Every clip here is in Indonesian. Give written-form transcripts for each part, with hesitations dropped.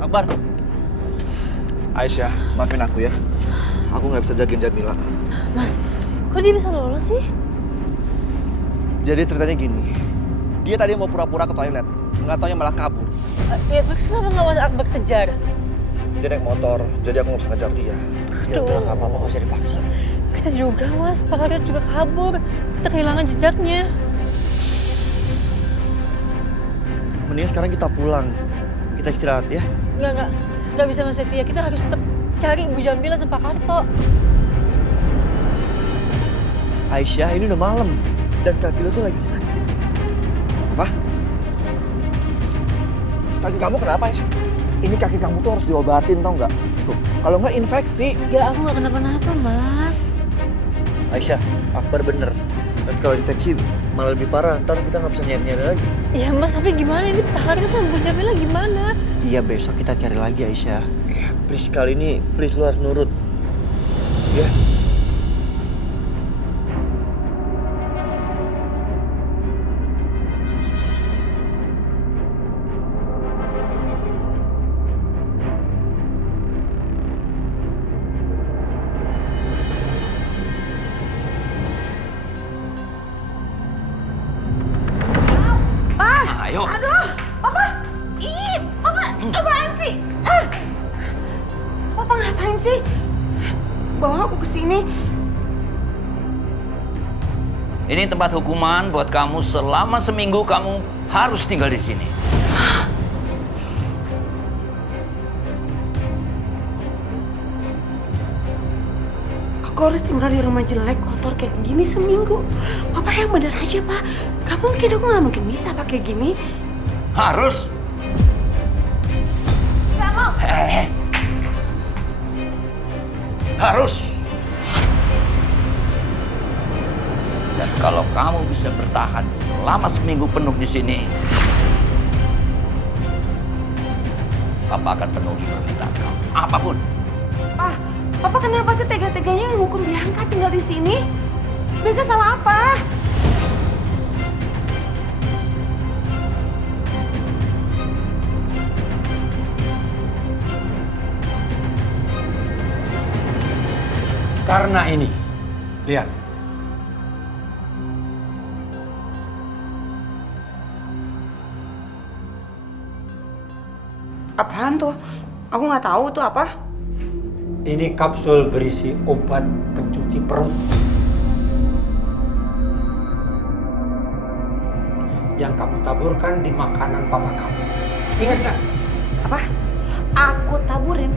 Akbar. Aisyah, maafin aku ya. Aku nggak bisa jagain Jamila. Mas, kok dia bisa lolos sih? Jadi ceritanya gini. Dia tadi mau pura-pura ke toilet. Nggak taunya malah kabur. Ya terus kenapa nggak Mas Akbar kejar? Dia naik motor, jadi aku nggak bisa ngejar dia. Ya udah, nggak apa-apa, nggak usah dipaksa. Kita juga Mas, Pak Karyat juga kabur. Kita kehilangan jejaknya. Mendingan sekarang kita pulang. Kita istirahat ya. Nggak bisa Mas Setia. Kita harus tetap cari Ibu Jamila sama Pak Karto. Aisyah, ini udah malam. Dan kaki lo tuh lagi sakit. Apa? Kaki kamu kenapa, Aisyah? Ini kaki kamu tuh harus diobatin, tau nggak? Tuh, kalau nggak infeksi. Ya aku nggak kenapa-napa, Mas. Aisyah, Akbar bener. Nanti kalau infeksi malah lebih parah. Ntar kita nggak bisa nyari-nyari lagi. Ya Mas, tapi gimana ini Pak Karto sama Bu Jamila gimana? Iya, besok kita cari lagi, Aisyah. Please, kali ini, please lu harus nurut. Ya. Ayo. Aduh, Papa! Ih, Papa, apaan sih? Papa ngapain sih? Bawa aku ke sini. Ini tempat hukuman buat kamu selama seminggu kamu harus tinggal di sini. Aku harus tinggal di rumah jelek, kotor kayak gini seminggu. Papa yang bener aja, Pak. Gak mungkin, aku gak mungkin bisa pakai gini. Harus. Gak mau. Harus. Dan kalau kamu bisa bertahan selama seminggu penuh di sini, Papa akan penuhi permintaan kamu. Apapun. Papa kenapa sih tega-teganya menghukum Bianca tinggal di sini? Bianca salah apa? Karena ini, lihat. Apaan tuh? Aku nggak tahu tuh apa. Ini kapsul berisi obat pencuci perut. Yang kamu taburkan di makanan papa kamu. Ingat nggak? Apa? Aku taburin?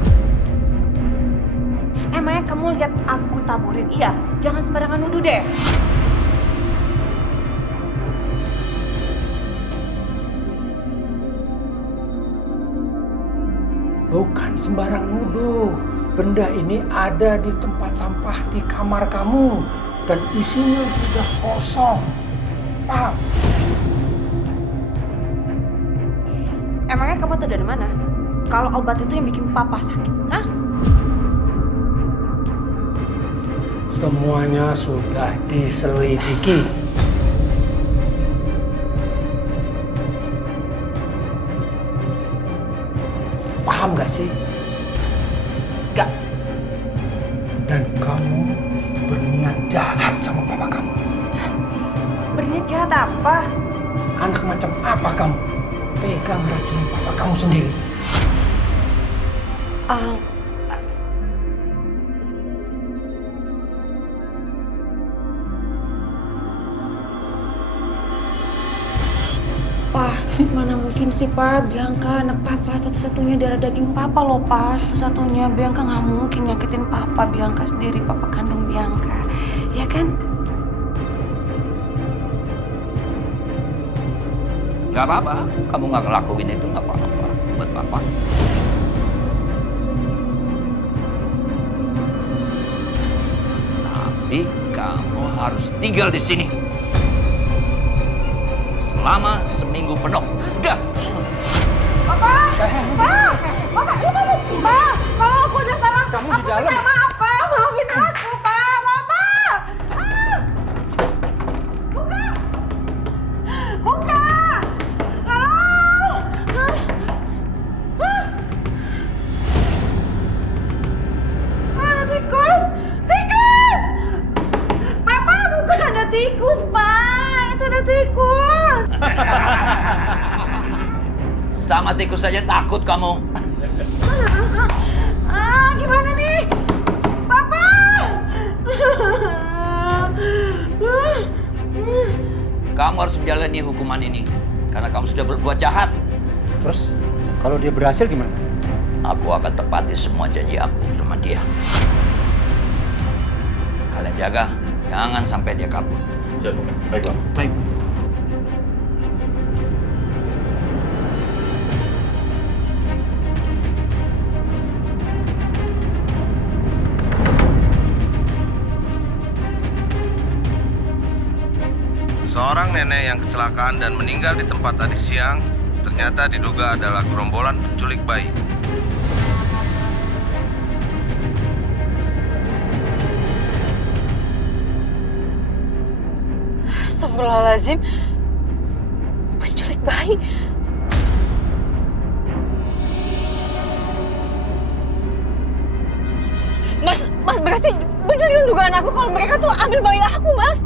Emangnya kamu lihat aku taburin? Iya, jangan sembarangan nuduh deh. Bukan sembarang nuduh. Benda ini ada di tempat sampah di kamar kamu. Dan isinya sudah kosong. Paham? Emangnya kamu tahu dari mana? Kalau obat itu yang bikin papa sakit, hah? Semuanya sudah diselidiki. Paham gak sih? Gak. Dan kamu berniat jahat sama papa kamu. Berniat jahat apa? Anak macam apa kamu? Tega meracuni papa kamu sendiri. Pak, mana mungkin sih Pak, Bianca anak papa satu-satunya darah daging papa loh Pak, satu-satunya. Bianca nggak mungkin nyakitin papa, Bianca sendiri papa kandung Bianca, ya kan? Nggak apa-apa. Kamu nggak ngelakuin itu nggak apa-apa buat Papa. Tapi kamu harus tinggal di sini selama seminggu penuh. Udah. Papa, lepasin. Pak, kalau aku udah salah, Kamu di aku dalam. minta maaf Pak, maafin aku Pak, Papa. Buka. Halo. Hatiku saja takut kamu. Gimana nih? Papa! Kamu harus menjalani hukuman ini karena kamu sudah berbuat jahat. Terus kalau dia berhasil gimana? Aku akan tepati semua janji aku sama dia. Kalian jaga, jangan sampai dia kabur. Baik, Bang. Baik. Seorang nenek yang kecelakaan dan meninggal di tempat tadi siang ternyata diduga adalah gerombolan penculik bayi. Astagfirullahaladzim. Penculik bayi. Mas berarti benar yang dugaan aku kalau mereka tuh ambil bayi aku, Mas.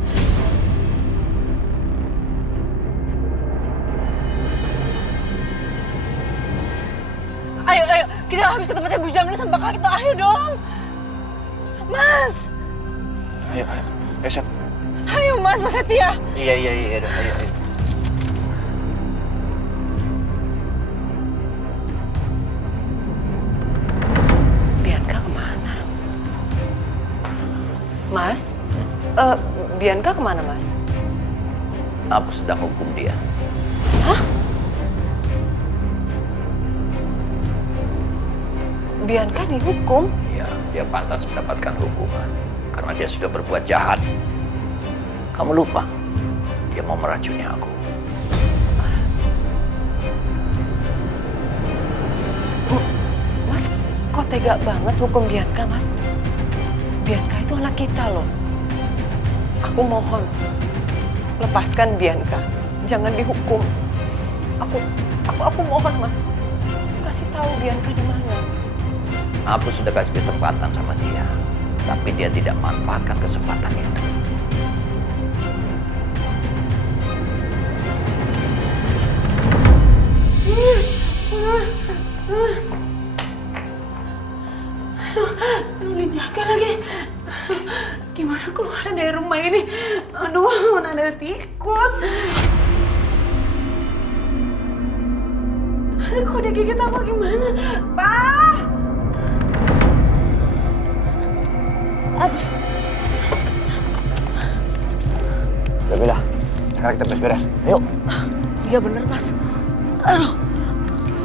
Ayo, kita harus ke tempatnya Bu Jamila sama Pak Karto. Ayo dong. Mas. Ayo, Seth. Ayo, Mas Setia. Iya, ayo. Bianca kemana? Mas? Bianca kemana, Mas? Aku sedang hukum dia. Hah? Bianca dihukum? Ya, dia pantas mendapatkan hukuman karena dia sudah berbuat jahat. Kamu lupa, dia mau meracuni aku. Mas, kok tega banget hukum Bianca, Mas? Bianca itu anak kita loh. Aku mohon, lepaskan Bianca. Jangan dihukum. Aku mohon, Mas. Kasih tahu Bianca di mana. Aku sudah kasih kesempatan sama dia, tapi dia tidak manfaatkan kesempatan itu. Aduh, Bianca lagi. Gimana keluar dari rumah ini? Aduh, mana ada tikus. Kok dia gigit aku gimana? Pak! Aduh. Jamila, sekarang kita beres-beres. Ayo. Iya bener, Mas. Aduh.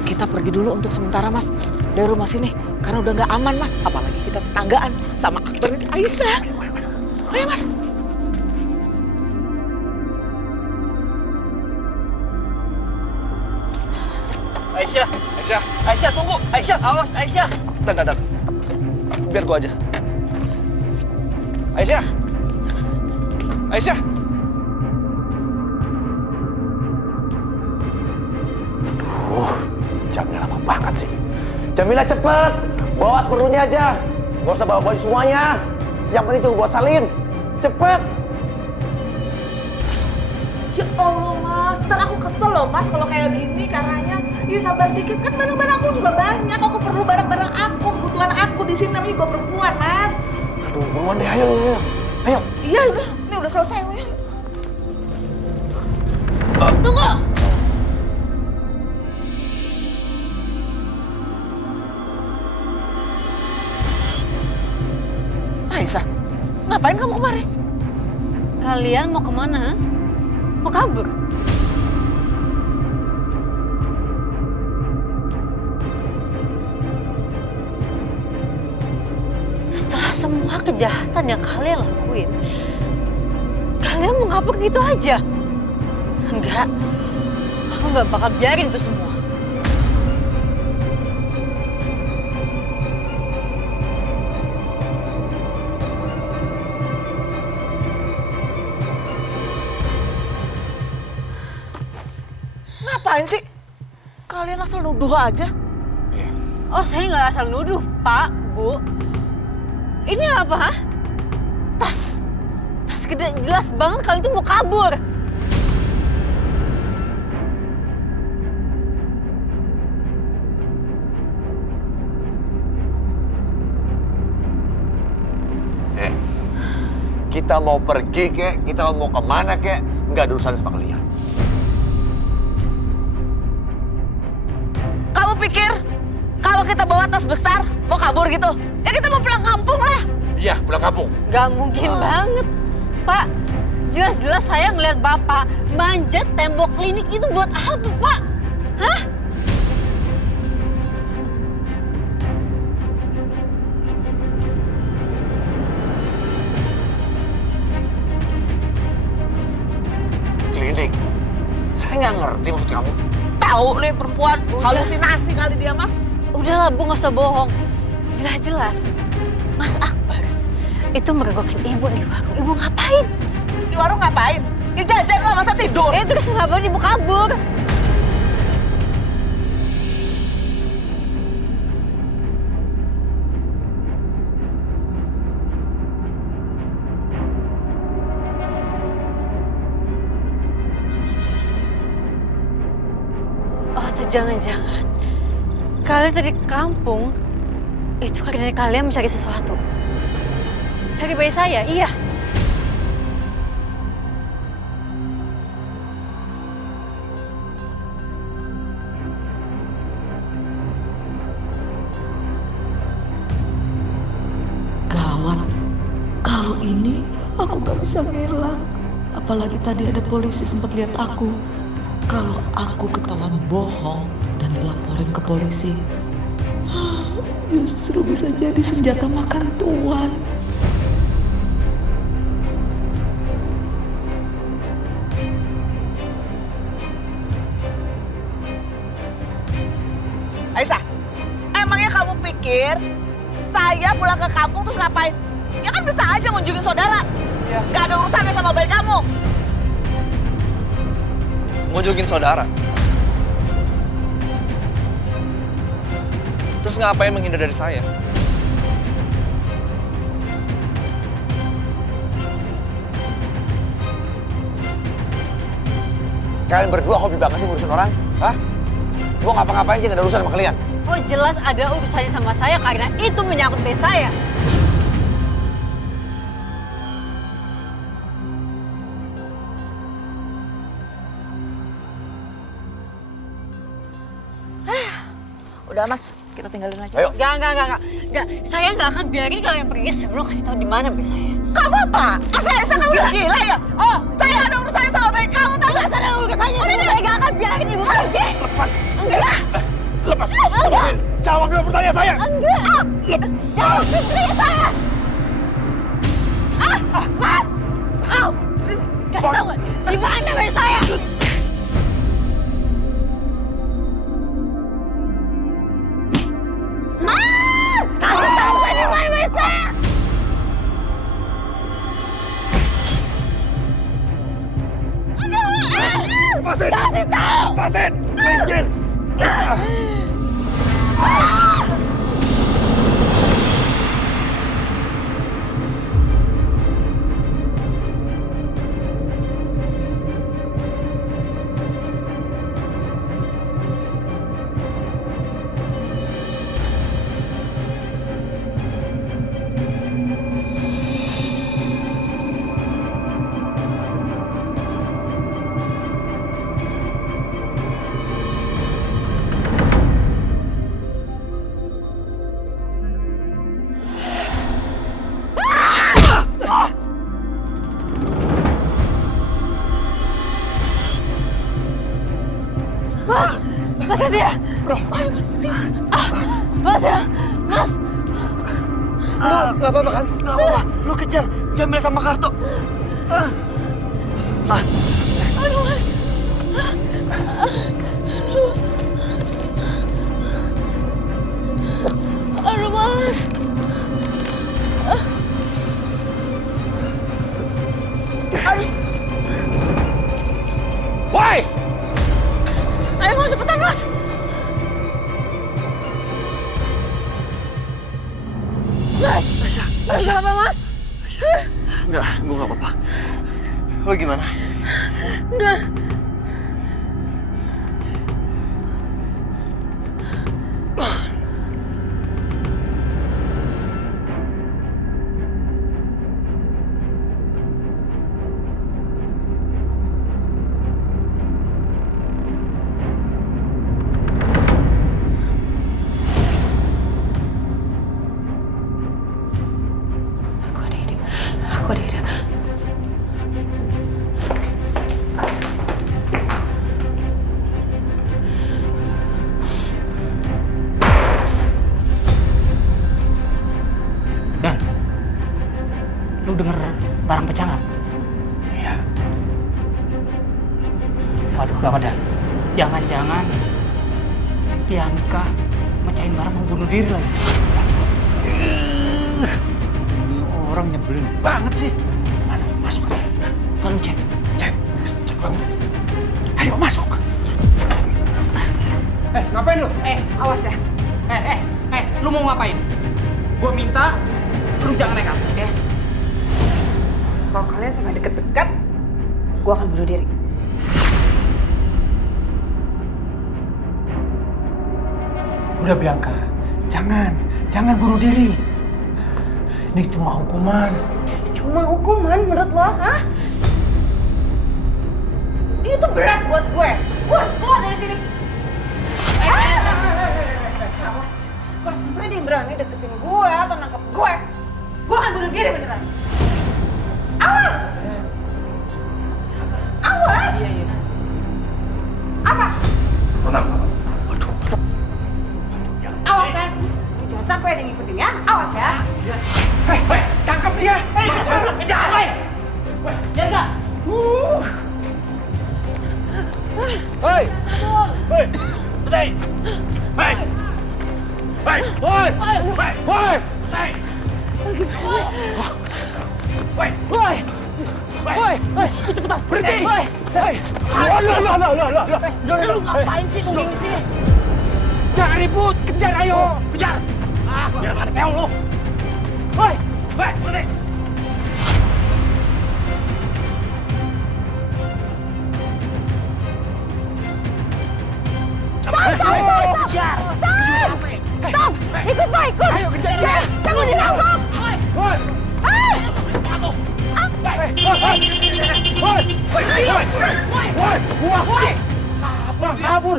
Kita pergi dulu untuk sementara, Mas. Dari rumah sini. Karena udah nggak aman, Mas. Apalagi kita tetanggaan sama Akbar dan Aisyah. Ayo, Mas. Aisyah, tunggu. Aisyah, awas. Aisyah. Tunggu. Biar gua aja. Aisyah. Jamila lama banget sih. Jamila cepet, bawa seperlunya aja. Gak usah bawa baju semuanya. Yang penting cuma buat salin. Cepet. Ya Allah, Mas. Ntar aku kesel loh, Mas, kalau kayak gini caranya. Ya sabar dikit, kan barang-barang aku juga banyak. Aku perlu barang-barang aku, kebutuhan aku di sini, namanya juga perempuan, Mas. Aduh, buruan deh, ayo. Ayo. Iya, udah. Ini udah selesai, ya. Tunggu. Aisyah, ngapain kamu kemari? Kalian mau kemana? Mau kabur? Setelah semua kejahatan yang kalian lakuin, kalian mau kabur gitu aja? Enggak, aku nggak bakal biarin itu semua. Ngapain sih? Kalian asal nuduh aja. Oh, saya nggak asal nuduh, Pak, Bu. Ini apa, ha? Tas gede, jelas banget kalian tuh mau kabur. Kita mau pergi kek, kita mau kemana kek, nggak ada urusan sama kalian. Kamu pikir kalau kita bawa tas besar mau kabur gitu? Ya kita mau pulang kampung lah. Iya, pulang kampung. Gak mungkin banget, Pak. Jelas-jelas saya ngeliat Bapak manjat tembok klinik itu buat apa, Pak? Hah? Klinik. Saya nggak ngerti maksud kamu. Tahu nih perempuan halusinasi kali dia, Mas. Udahlah, Bu, nggak usah bohong. Jelas-jelas Mas Akbar itu meregokin Ibu di warung. Ibu ngapain? Di warung ngapain? Ya jajan lah, masa tidur? Terus ngapain Ibu kabur? Oh, tuh jangan-jangan kalian tadi ke kampung itu karena kalian mencari sesuatu. Cari bayi saya, iya. Gawat, kalau ini aku gak bisa ngelak. Apalagi tadi ada polisi sempat lihat aku. Kalau aku ketahuan bohong dan dilaporin ke polisi, justru bisa jadi senjata makan tuan. Aisyah, emangnya kamu pikir saya pulang ke kampung terus ngapain? Ya kan bisa aja ngunjungin saudara. Gak ada urusannya sama bayi kamu. Ngunjungin saudara? Terus ngapain menghindar dari saya? Kalian berdua hobi banget sih ngurusin orang? Hah? Mau ngapa-ngapain aja nggak ada urusan sama kalian. Oh, jelas ada urusannya sama saya karena itu menyangkut bayi saya. Udah Mas, kita tinggalin aja. Ayo. Enggak. Saya nggak akan biarin kalian pergi sebelum kasih tahu di mana bayi saya. Kamu apa? Saya kamu udah gila ya? Oh, saya ada urusannya sama bayi kamu, tahu nggak? Ada urusannya sama saya, nggak akan biarin ibu pergi. Enggak. Lepas. Enggak. Jawab dulu pertanyaan saya. Enggak. Jawab pertanyaan saya. Mas. Kasih tahu nggak? Di mana bayi saya? Kasih tahu saya di mana bayi saya. Lepasin. Kasih tahu. Lepasin. Minggir. Mas Setia! Mas ya! Mas! Nggak apa-apa kan? Nggak apa-apa. Lu kejar Jamil sama Karto. Aduh, Mas! Aduh, Mas! Woi! Ayo Mas, cepetan Mas. Mas! Mas, gak apa, Mas? Enggak, gue nggak apa-apa. Lo gimana? Enggak. Lu denger barang pecah nggak? Iya. Waduh, gawat dah. Jangan-jangan Bianca mecahin barang mau bunuh diri lagi. Ini orang nyebelin banget sih. Mana? Masuk aja. Kalau cek. Cek banget. Ayo masuk. Ngapain lu? Awas ya. Lu mau ngapain? Gua minta lu jangan nekat, ya. Kalau kalian sampai deket-deket, gue akan bunuh diri. Udah Bianca, jangan bunuh diri. Ini cuma hukuman. Cuma hukuman menurut lo, hah? Ini tuh berat buat gue. Gue harus keluar dari sini. Awas, kalau sampai dia berani deketin gue atau nangkep gue akan bunuh diri beneran. Awas! Awas! Iya. Apa? Tenang. Awas ya! Jangan sampai ada yang ngikutin ya. Awas ya! Hei, tangkap dia! Kejar! Jaga. Hei! Cepetan. Berhenti! Lu ngapain sih nungging di sini? Jangan ribut! Kejar, ayo! Kejar! Biar ada keong lu. Berhenti! Stop! Ikut Pak, ikut! Ayo kejar! Saya mau ditangkap! Kabur!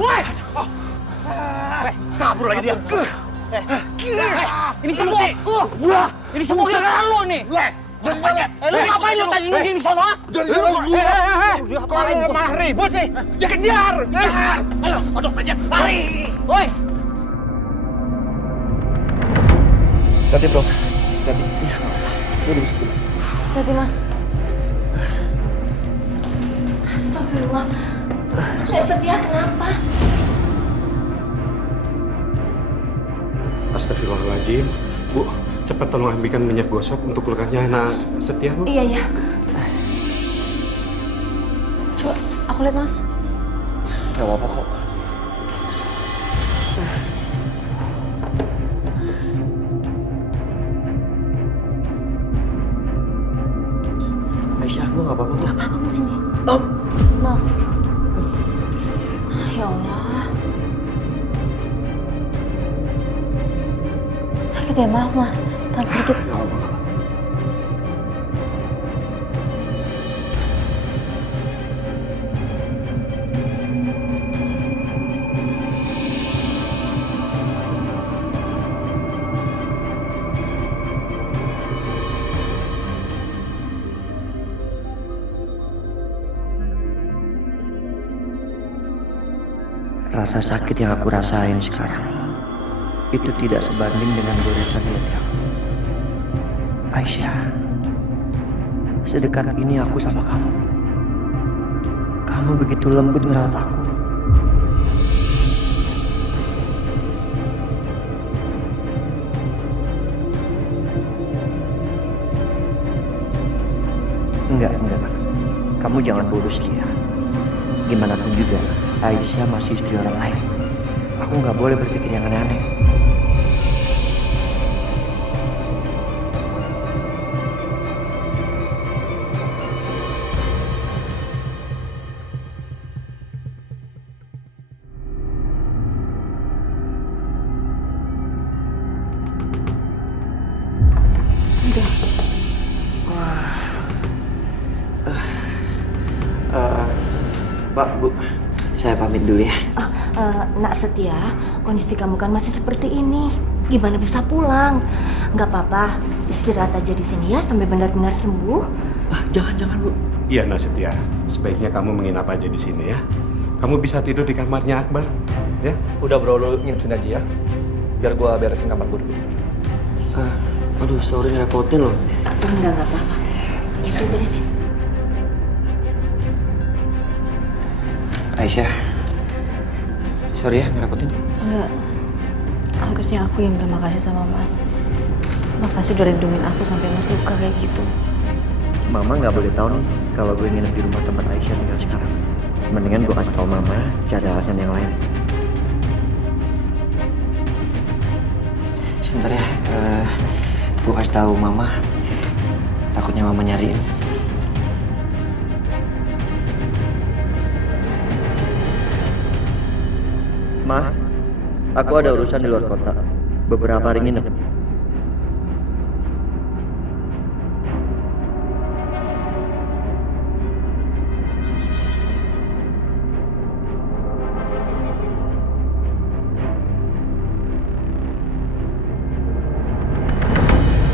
Kabur lagi dia. Ini semua. Ini semua gara-gara lu nih. Lu ngapain lu tadi nungging di sana? Kok malah ribut sih? Ya kejar! Ayo, sodok aja. Lari! Woi. Hati bro. Hati. Iya. Lu di situ. Hati Mas. Astagfirullah. Saya Setia kenapa? Astagfirullahaladzim. Bu, cepat tolong ambilkan minyak gosok untuk lukanya anak Setia, Bu. Iya. Coba aku lihat Mas. Gak apa-apa kok. Aisyah, gue gak apa-apa. Gak apa-apa Mas ini. Maaf. Ya Allah. Sakit ya, maaf Mas. Tahan sedikit. Ya Allah. Rasa sakit yang aku rasain sekarang itu tidak sebanding dengan goresan di hati aku. Aisyah, sedekat ini aku sama kamu. Kamu begitu lembut ngerawat aku. Enggak. Kamu jangan bodoh dia. Gimana pun juga, Aisyah masih istri orang lain. Aku nggak boleh berpikir yang aneh-aneh. Mbak, Bu, saya pamit dulu ya. Nak Setia, kondisi kamu kan masih seperti ini. Gimana bisa pulang? Nggak apa-apa, istirahat aja di sini ya sampai benar-benar sembuh. Jangan, Bu. Iya, Nak Setia. Sebaiknya kamu menginap aja di sini ya. Kamu bisa tidur di kamarnya Akbar, ya? Udah bro, lu nginep sini aja ya. Biar gua beresin kamar gua dulu. Aduh, sorry ngerepotin loh. Enggak apa-apa. Ibu beresin. Aisyah, sorry ya ngerepotin. Enggak, harusnya aku yang terima kasih sama Mas. Makasih udah lindungin aku sampai Mas luka kayak gitu. Mama nggak boleh tahu nih kalau gue nginep di rumah tempat Aisyah tinggal sekarang. Mendingan gue kasih tahu Mama, cari alasan yang lain. Sebentar ya, gue kasih tahu Mama. Takutnya Mama nyariin. Ma, aku ada urusan di luar kota. Beberapa hari nginep.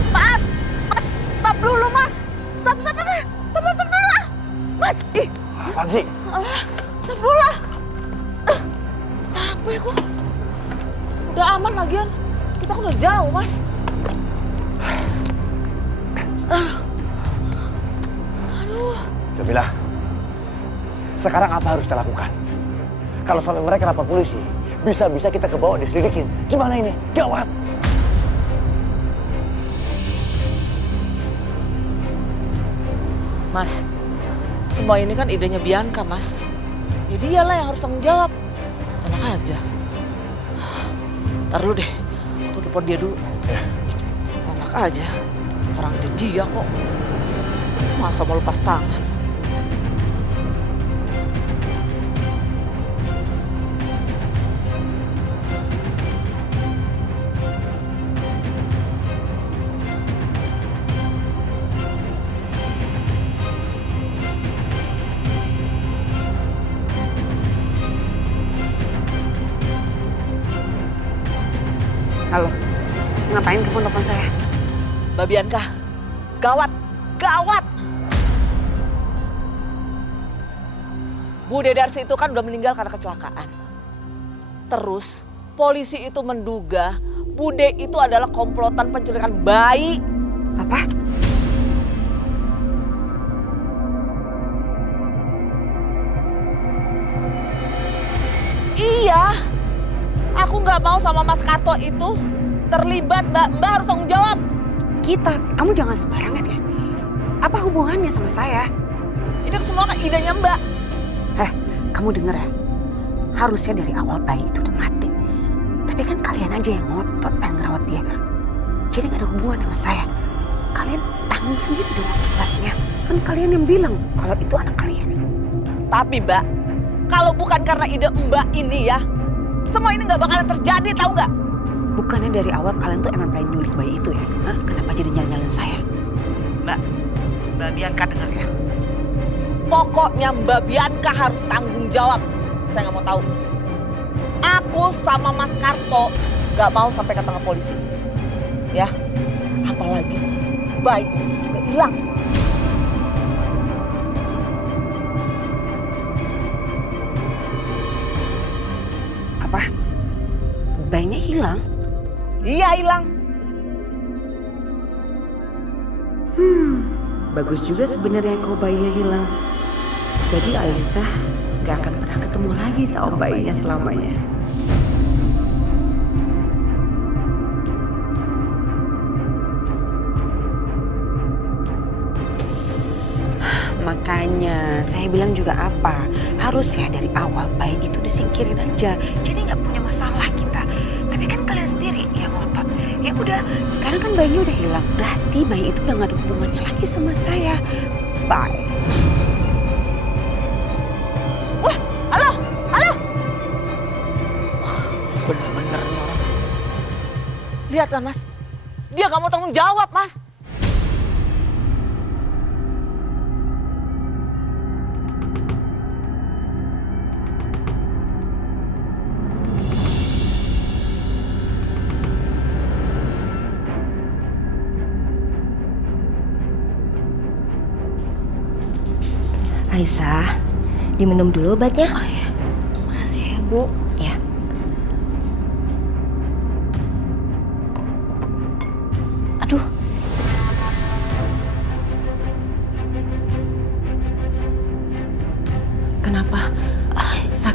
Mas! Mas! Stop dulu, Mas! Stop dulu! Stop dulu! Mas! Ih! Apaan sih? Stop dulu lah! Capek kok. Udah aman lagian. Kita kan udah jauh, Mas. Aduh. Jamila, sekarang apa harus kita lakukan? Kalau sampai mereka lapor polisi, bisa-bisa kita kebawa diselidikin. Gimana ini? Gawat! Mas, semua ini kan idenya Bianca, Mas. Ya dialah yang harus tanggung jawab. Enak aja. Ntar dulu deh, aku telepon dia dulu. Ya. Enak aja, orang ada dia kok. Masa mau lepas tangan? Halo, ngapain kamu telepon saya? Mbak Bianca, gawat, gawat! Bu Dedarsi itu kan udah meninggal karena kecelakaan. Terus polisi itu menduga Bude itu adalah komplotan penculikan bayi. Apa? Iya, aku nggak mau sama Mas Karto itu terlibat, Mbak. Mbak harus tanggung jawab. Kamu jangan sembarangan ya. Apa hubungannya sama saya? Ini semua kan idenya Mbak. Kamu denger ya? Harusnya dari awal bayi itu udah mati. Tapi kan kalian aja yang ngotot pengen ngerawat dia. Jadi gak ada hubungan sama saya. Kalian tanggung sendiri dong akibatnya. Kan kalian yang bilang kalau itu anak kalian. Tapi Mbak, kalau bukan karena ide Mbak ini ya, semua ini nggak bakalan terjadi, tahu nggak? Bukannya dari awal kalian tuh emang pengen nyulik bayi itu ya? Hah? Kenapa jadi nyalin saya? Mbak Bianca denger ya. Pokoknya Mbak Bianca harus tanggung jawab. Saya nggak mau tahu. Aku sama Mas Karto nggak mau sampai ketangkap polisi. Ya, apalagi bayi itu juga hilang. Apa? Bayinya hilang? Iya hilang. Bagus juga sebenarnya kalau bayinya hilang. Jadi Aisyah gak akan pernah ketemu lagi sama bayinya selamanya. Makanya saya bilang juga apa, harusnya dari awal bayi itu disingkirin aja. Jadi nggak punya masalah kita. Tapi kan kalian sendiri yang ngotot. Ya udah, sekarang kan bayinya udah hilang. Berarti bayi itu udah nggak ada hubungannya lagi sama saya. Bye. Wah, halo. Bener-bener nih orang. Lihat kan Mas, dia nggak mau tanggung jawab Mas. Aisyah, diminum dulu obatnya. Oh ya, makasih ya Bu. Ya. Aduh.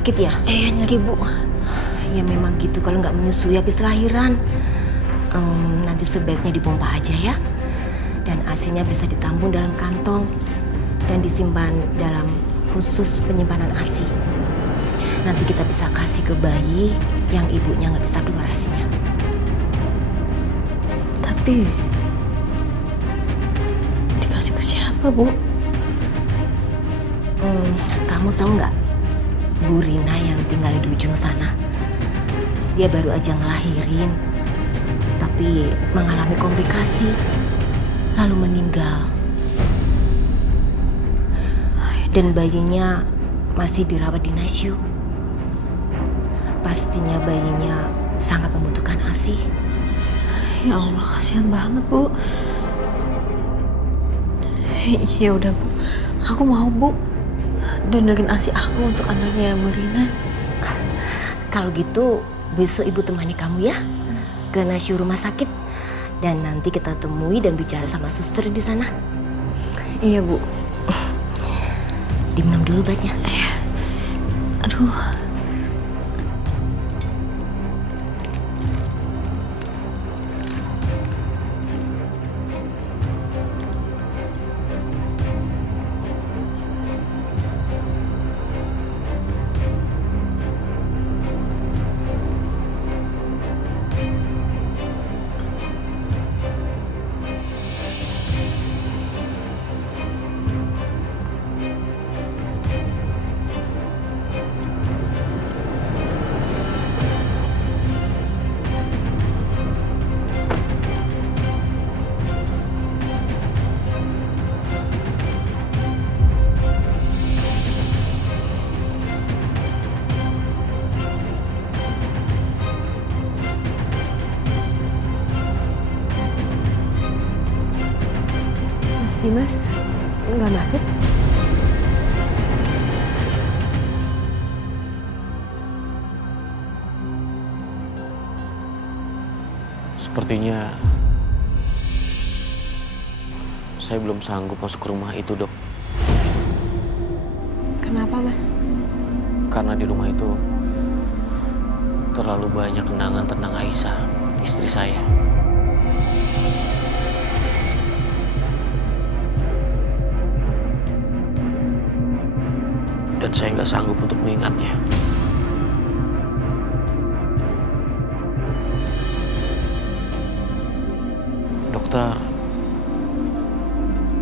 sakit ya? Iya, nyeri Bu. Ya memang gitu kalau nggak menyusui habis lahiran. Nanti sebaiknya dipompa aja ya. Dan ASI-nya bisa ditampung dalam kantong dan disimpan dalam khusus penyimpanan ASI. Nanti kita bisa kasih ke bayi yang ibunya nggak bisa keluar ASI-nya. Tapi dikasih ke siapa, Bu? Kamu tahu nggak Bu Rina yang tinggal di ujung sana? Dia baru aja ngelahirin, tapi mengalami komplikasi, lalu meninggal. Dan bayinya masih dirawat di NICU. Pastinya bayinya sangat membutuhkan ASI. Ya Allah, kasihan banget, Bu. Ya udah, Bu. Aku mau, Bu, donorin ASI aku untuk anaknya Bu Rina. Kalau gitu, besok ibu temani kamu ya ke NICU rumah sakit. Dan nanti kita temui dan bicara sama suster di sana. Iya, Bu. Diminum dulu obatnya. Aduh. Dimas nggak masuk? Sepertinya saya belum sanggup masuk ke rumah itu, Dok. Kenapa, Mas? Karena di rumah itu terlalu banyak kenangan tentang Aisyah, istri saya. Dan saya nggak sanggup untuk mengingatnya. Dokter,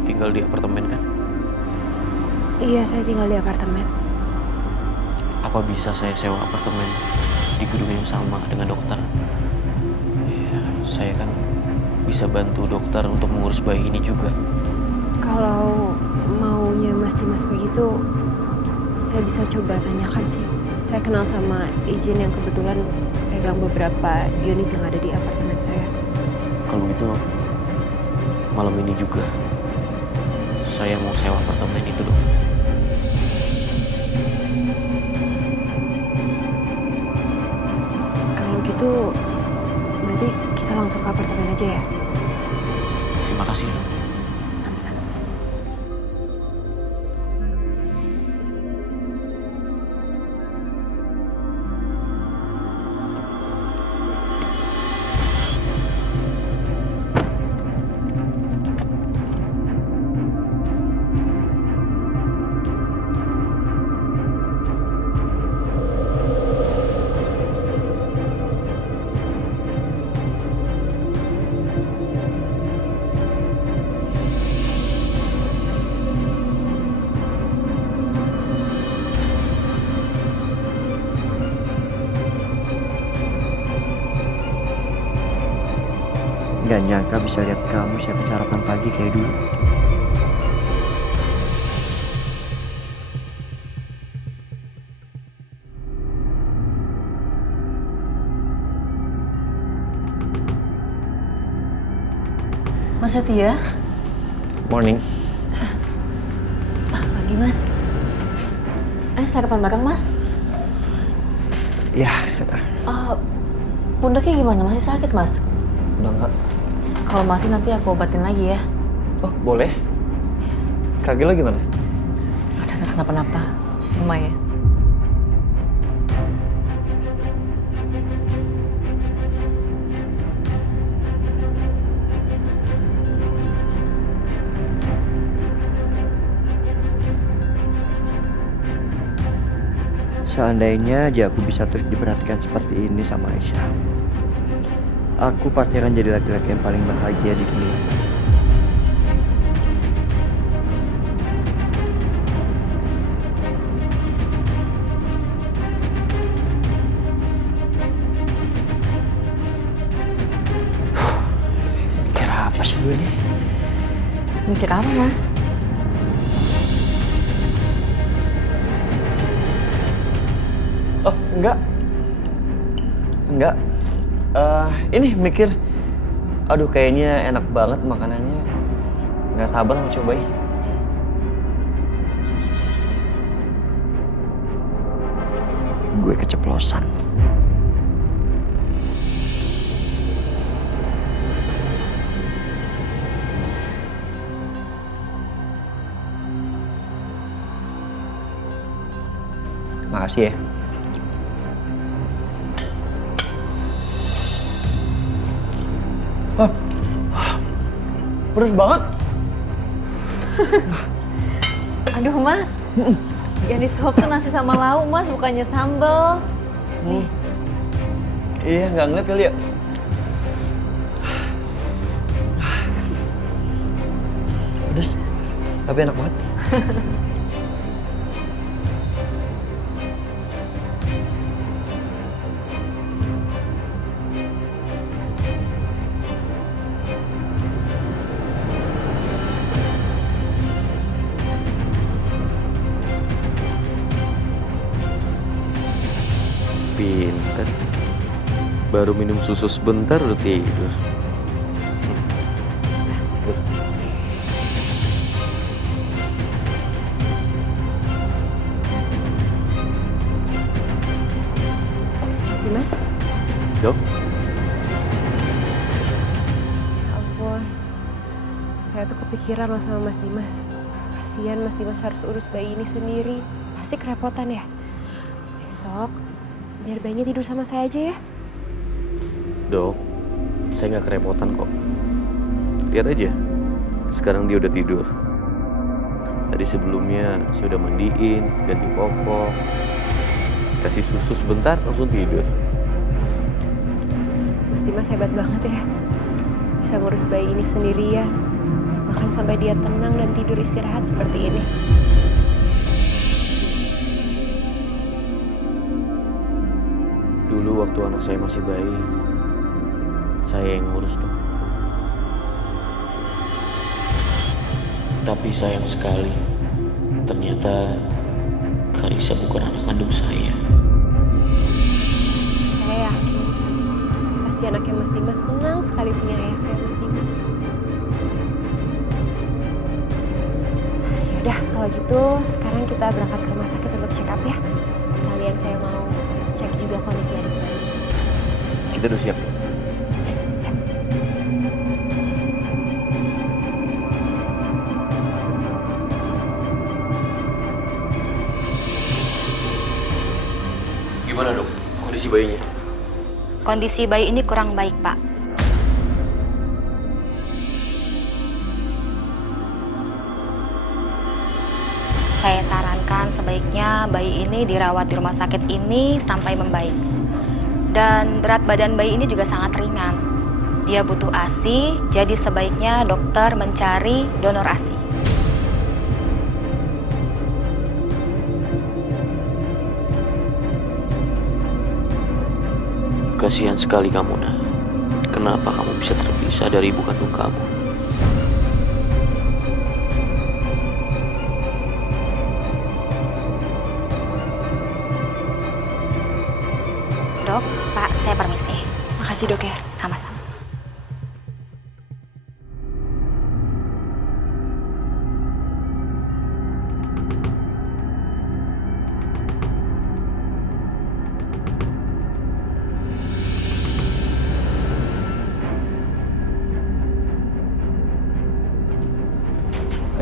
tinggal di apartemen kan? Iya, saya tinggal di apartemen. Apa bisa saya sewa apartemen di gedung yang sama dengan dokter? Ya, saya kan bisa bantu dokter untuk mengurus bayi ini juga. Kalau maunya Mas Dimas begitu, saya bisa coba tanyakan sih. Saya kenal sama izin yang kebetulan pegang beberapa unit yang ada di apartemen saya. Kalau gitu, malam ini juga saya mau sewa apartemen itu, Dok. Kalau gitu, berarti kita langsung ke apartemen aja ya? Terima kasih, Dok. Sama-sama. Gak nyangka bisa lihat kamu siapin sarapan pagi kayak dulu. Mas Setia? Morning. Pagi, Mas. Sarapan bareng, Mas? Ya. Pundaknya gimana? Masih sakit, Mas? Udah enggak. Kalau masih nanti aku obatin lagi ya. Oh, boleh. Kaki lo gimana? Udah nggak kenapa-napa. Lumayan. Seandainya aja aku bisa terus diperhatikan seperti ini sama Aisyah, aku pasti akan jadi laki-laki yang paling bahagia di dunia. Mikir apa sih gue nih? Mikir apa, Mas? Oh, enggak. Enggak. Ini mikir, aduh kayaknya enak banget makanannya. Nggak sabar mau cobain. Gue keceplosan. Makasih ya. Pedes banget. Aduh, Mas. Yang disuap tuh nasi sama lauk, Mas, bukannya sambal. Iya, nggak ngeliat kali ya. Pedes, tapi enak banget. Pintas. Baru minum susu sebentar udah tidur. Mas? Dok? Ya ampun. Saya tuh kepikiran loh sama Mas Dimas. Kasian Mas Dimas harus urus bayi ini sendiri. Pasti kerepotan ya. Besok, biar bayinya tidur sama saya aja ya. Dok, saya nggak kerepotan kok. Lihat aja, sekarang dia udah tidur. Tadi sebelumnya saya udah mandiin, ganti popok, kasih susu sebentar langsung tidur. Mas Dimas hebat banget ya. Bisa ngurus bayi ini sendirian. Bahkan sampai dia tenang dan tidur istirahat seperti ini. Dulu waktu anak saya masih bayi, saya yang ngurus dong. Tapi sayang sekali, ternyata Karissa bukan anak kandung saya. Saya yakin pasti anaknya Mas Dimas senang sekali punya ayah kayak Mas Dimas. Yaudah, kalau gitu sekarang kita berangkat ke rumah sakit untuk check up ya. Sekalian saya mau cek juga kondisi adik bayi. Kita udah siap. Gimana dok, kondisi bayinya? Kondisi bayi ini kurang baik, Pak. Saya sarankan sebaiknya bayi ini dirawat di rumah sakit ini sampai membaik. Dan berat badan bayi ini juga sangat ringan. Dia butuh ASI, jadi sebaiknya dokter mencari donor ASI. Kasihan sekali kamu, Nah. Kenapa kamu bisa terpisah dari ibu kandung kamu? Dok, Pak, saya permisi. Makasih, Dok ya. Sama-sama.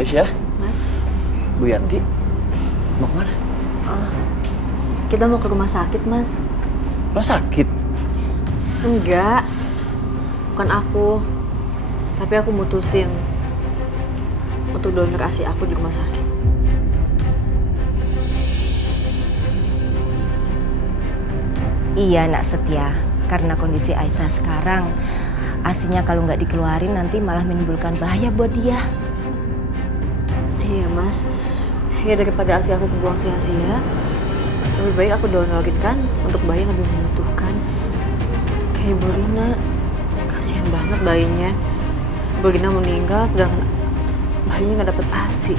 Aisyah, Mas, Bu Yanti, mau kemana? kita mau ke rumah sakit, Mas. Lo sakit? Enggak, bukan aku. Tapi aku mutusin untuk donor ASI aku di rumah sakit. Iya nak setia, karena kondisi Aisyah sekarang, asinya kalau nggak dikeluarin nanti malah menimbulkan bahaya buat dia. Iya mas, ya daripada asi aku kebuang sia-sia, lebih baik aku donorin kan untuk bayi yang lebih membutuhkan. Kayak Ibu Rina, kasihan banget bayinya. Ibu Rina meninggal sedangkan bayinya nggak dapet asi.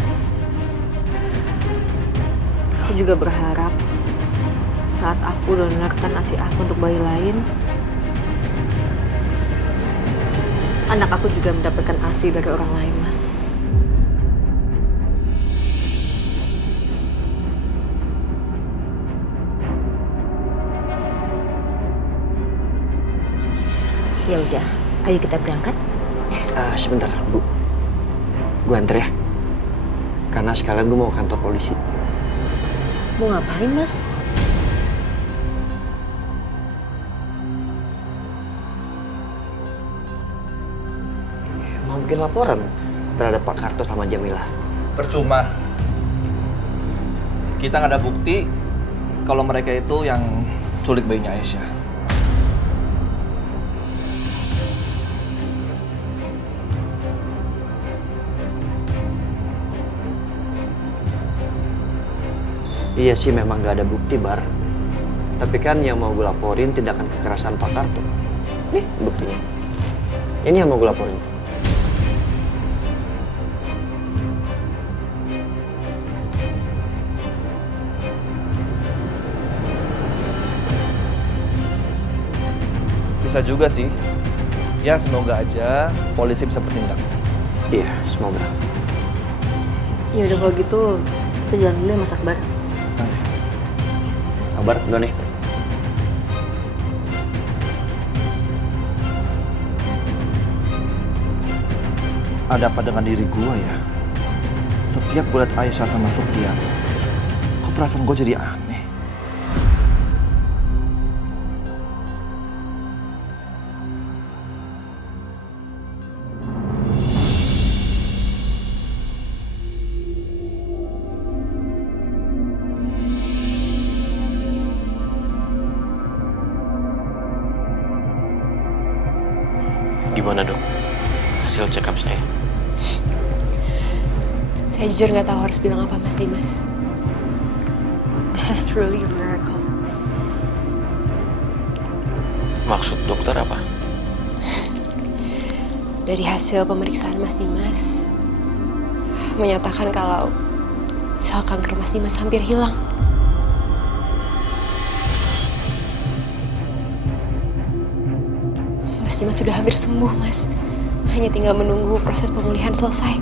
Aku juga berharap saat aku donorkan asi aku untuk bayi lain, anak aku juga mendapatkan asi dari orang lain, Mas. Ya udah, ayo kita berangkat. Sebentar, Bu. Gue anter ya. Karena sekalian gue mau ke kantor polisi. Mau ngapain, Mas? Mau bikin laporan terhadap Pak Karto sama Jamila. Percuma. Kita nggak ada bukti kalau mereka itu yang culik bayinya Aisyah. Iya sih memang nggak ada bukti, Bar. Tapi kan yang mau gue laporin tindakan kekerasan Pak Karto. Nih buktinya. Ini yang mau gue laporin. Bisa juga sih. Ya semoga aja polisi bisa bertindak. Iya, semoga. Ya udah kalau gitu kita jalan dulu ya Mas Akbar. Kabar, gue nih. Ada apa dengan diri gue ya? Setiap gue liat Aisyah sama Setia, kok perasaan gue jadi aneh? Gimana dok? Hasil check up saya? Saya jujur nggak tahu harus bilang apa Mas Dimas. This is truly a miracle. Maksud dokter apa? Dari hasil pemeriksaan Mas Dimas menyatakan kalau sel kanker Mas Dimas hampir hilang. Mas Dimas sudah hampir sembuh, Mas. Hanya tinggal menunggu proses pemulihan selesai.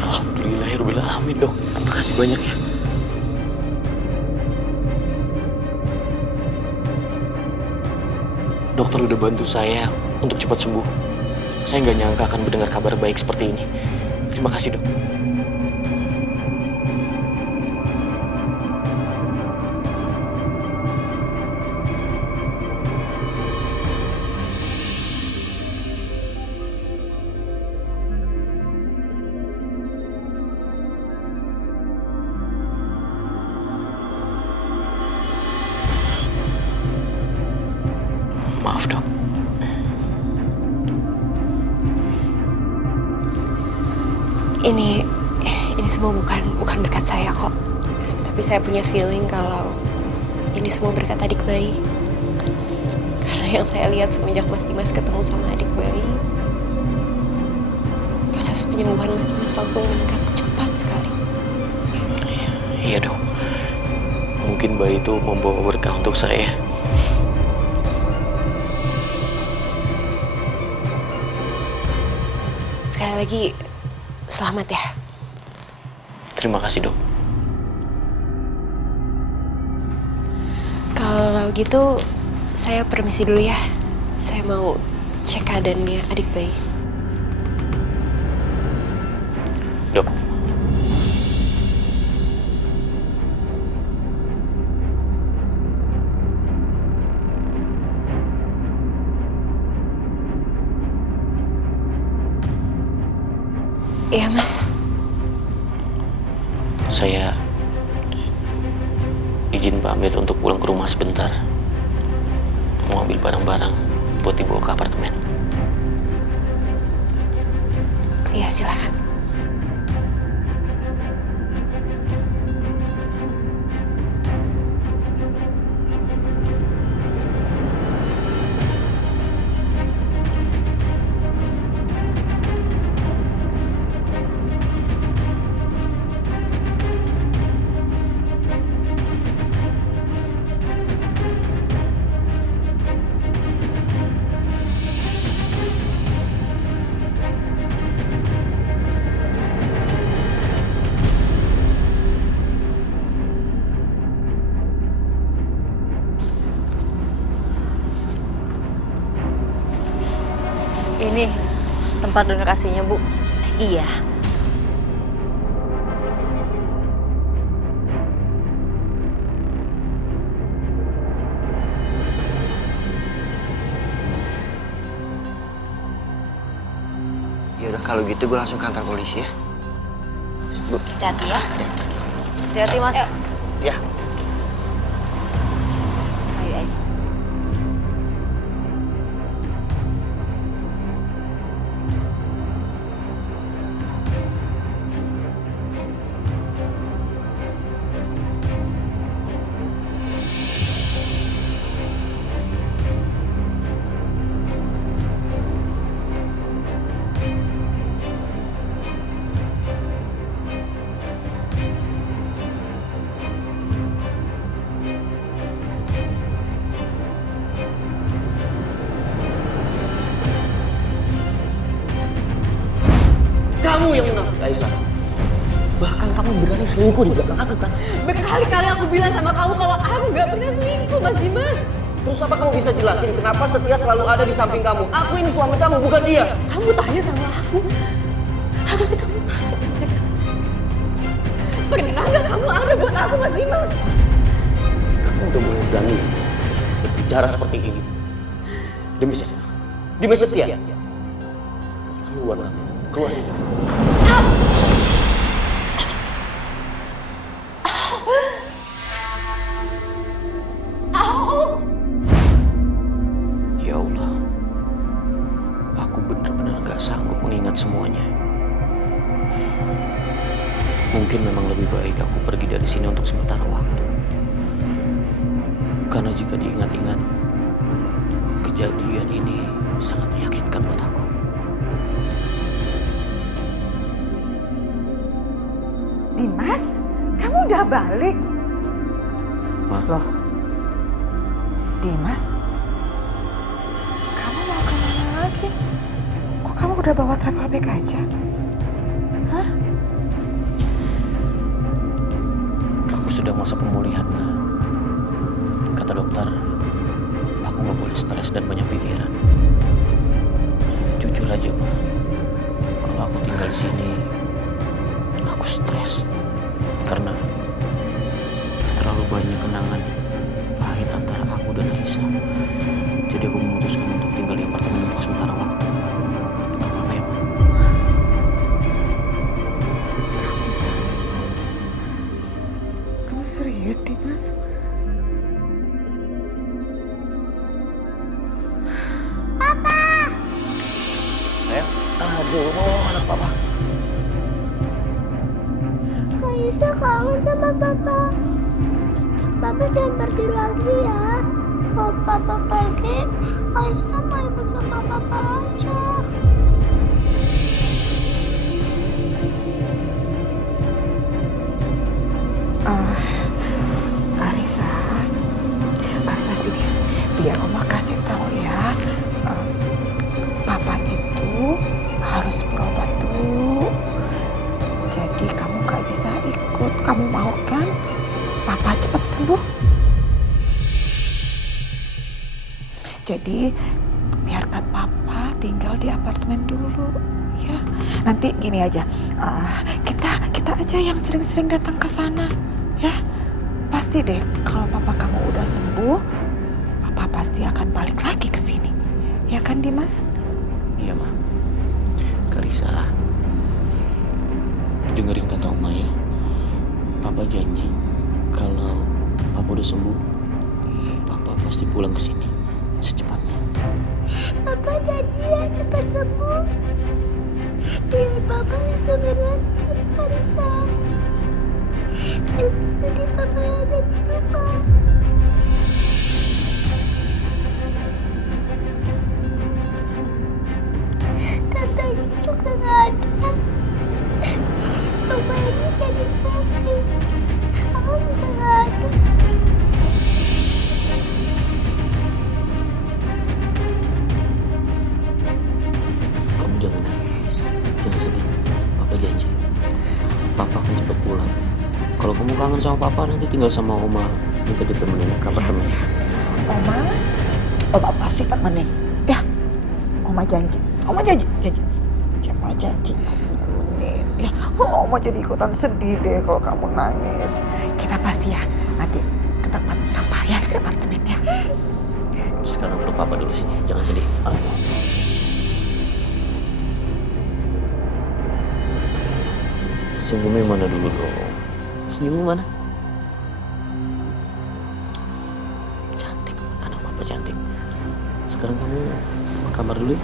Alhamdulillahirrahmanirrahim dok. Terima kasih banyak ya. Dokter udah bantu saya untuk cepat sembuh. Saya nggak nyangka akan mendengar kabar baik seperti ini. Terima kasih dok. Maaf dok. Ini semua bukan berkat saya kok. Tapi saya punya feeling kalau ini semua berkat adik bayi. Karena yang saya lihat semenjak Mas Dimas ketemu sama adik bayi, proses penyembuhan Mas Dimas langsung meningkat cepat sekali. Iya dok. Mungkin bayi itu membawa berkah untuk saya. Sekali lagi, selamat ya. Terima kasih dok. Kalau gitu, saya permisi dulu ya. Saya mau cek keadaannya adik bayi. Dok. Iya, Mas. izin pamit untuk pulang ke rumah sebentar. Mau ambil barang-barang buat dibawa ke apartemen. Iya, silakan. Ini tempat donor kasihnya, Bu. Iya. Ya udah kalau gitu gue langsung ke kantor polisi ya. Bu. Hati-hati ya. Hati-hati, Mas. Ya. Ayo, Aisyah. Kamu yang menafik Aisyah. Bahkan kamu berani selingkuh di belakang aku kan? Berkali-kali aku bilang sama kamu kalau aku nggak pernah selingkuh, Mas Dimas. Terus apa kamu bisa jelasin kenapa Setia selalu ada di samping kamu? Aku ini suami kamu, bukan dia. Kamu tanya sama aku. Harusnya kamu tanya sama diri kamu sendiri. Pernah nggak kamu ada buat aku, Mas Dimas? Kamu udah mulai berani berbicara seperti ini. Demi siapa? Demi Setia. Keluar kamu. Keluar. Ya Allah, aku benar-benar gak sanggup mengingat semuanya. Mungkin memang lebih baik aku pergi dari sini untuk sementara waktu. Karena jika diingat-ingat, kejadian ini sangat menyakitkan buat aku. Dimas, kamu udah balik? Ma. Loh, Dimas, kamu mau kemana lagi? Kok kamu udah bawa travel bag aja? Hah? Aku sedang masa pemulihan, Ma. Kata dokter, aku gak boleh stres dan banyak pikiran. Jujur aja, Ma. Kalau aku tinggal di sini, aku stres. Karena terlalu banyak kenangan pahit antara aku dan Aisyah. Jadi aku memutuskan untuk tinggal di apartemen untuk sementara waktu. Gak apa-apa ya, Ma? Kamu serius, Dimas? Aduh, anak papa. Aisyah kangen sama papa. Papa jangan pergi lagi ya. Kalau papa pergi, Aisyah mau ikut sama papa aja. Karisa sini. Biar Oma kasih tahu ya. Papa itu harus berobat dulu. Jadi kamu gak bisa ikut. Kamu mau kan? Papa cepat sembuh. Jadi biarkan Papa tinggal di apartemen dulu, ya. Nanti gini aja, kita aja yang sering-sering datang ke sana, ya. Pasti deh kalau Papa kamu udah sembuh, Papa pasti akan balik lagi ke sini, ya kan Dimas? Iya, Ma. Karisa, dengerin kata Oma ya. Papa janji kalau Papa udah sembuh, Papa pasti pulang ke sini secepatnya. Papa janji ya cepat sembuh. Biar Papa bisa berlari cari Marisa. Marisa sedih Papa ada di rumah. Tante juga gak ada. Papa ini jadi sakit. Aku juga gak ada. Kamu jangan nangis, jangan sedih. Papa janji, Papa akan cepat pulang. Kalau kamu kangen sama Papa, nanti tinggal sama Oma. Minta ditemenin ke apartemen. Oma? Oma pasti temenin. Ya, Oma janji. Oma janji. Oma janji. Temenin. Ya, Oma jadi ikutan sedih deh kalau kamu nangis. Kita pasti ya nanti ke tempat Papa ya, ke apartemen ya. Sekarang peluk Papa dulu sini, jangan sedih. Senyumnya mana dulu dong? Senyumnya mana? Cantik, anak Papa cantik. Sekarang kamu ke kamar dulu ya.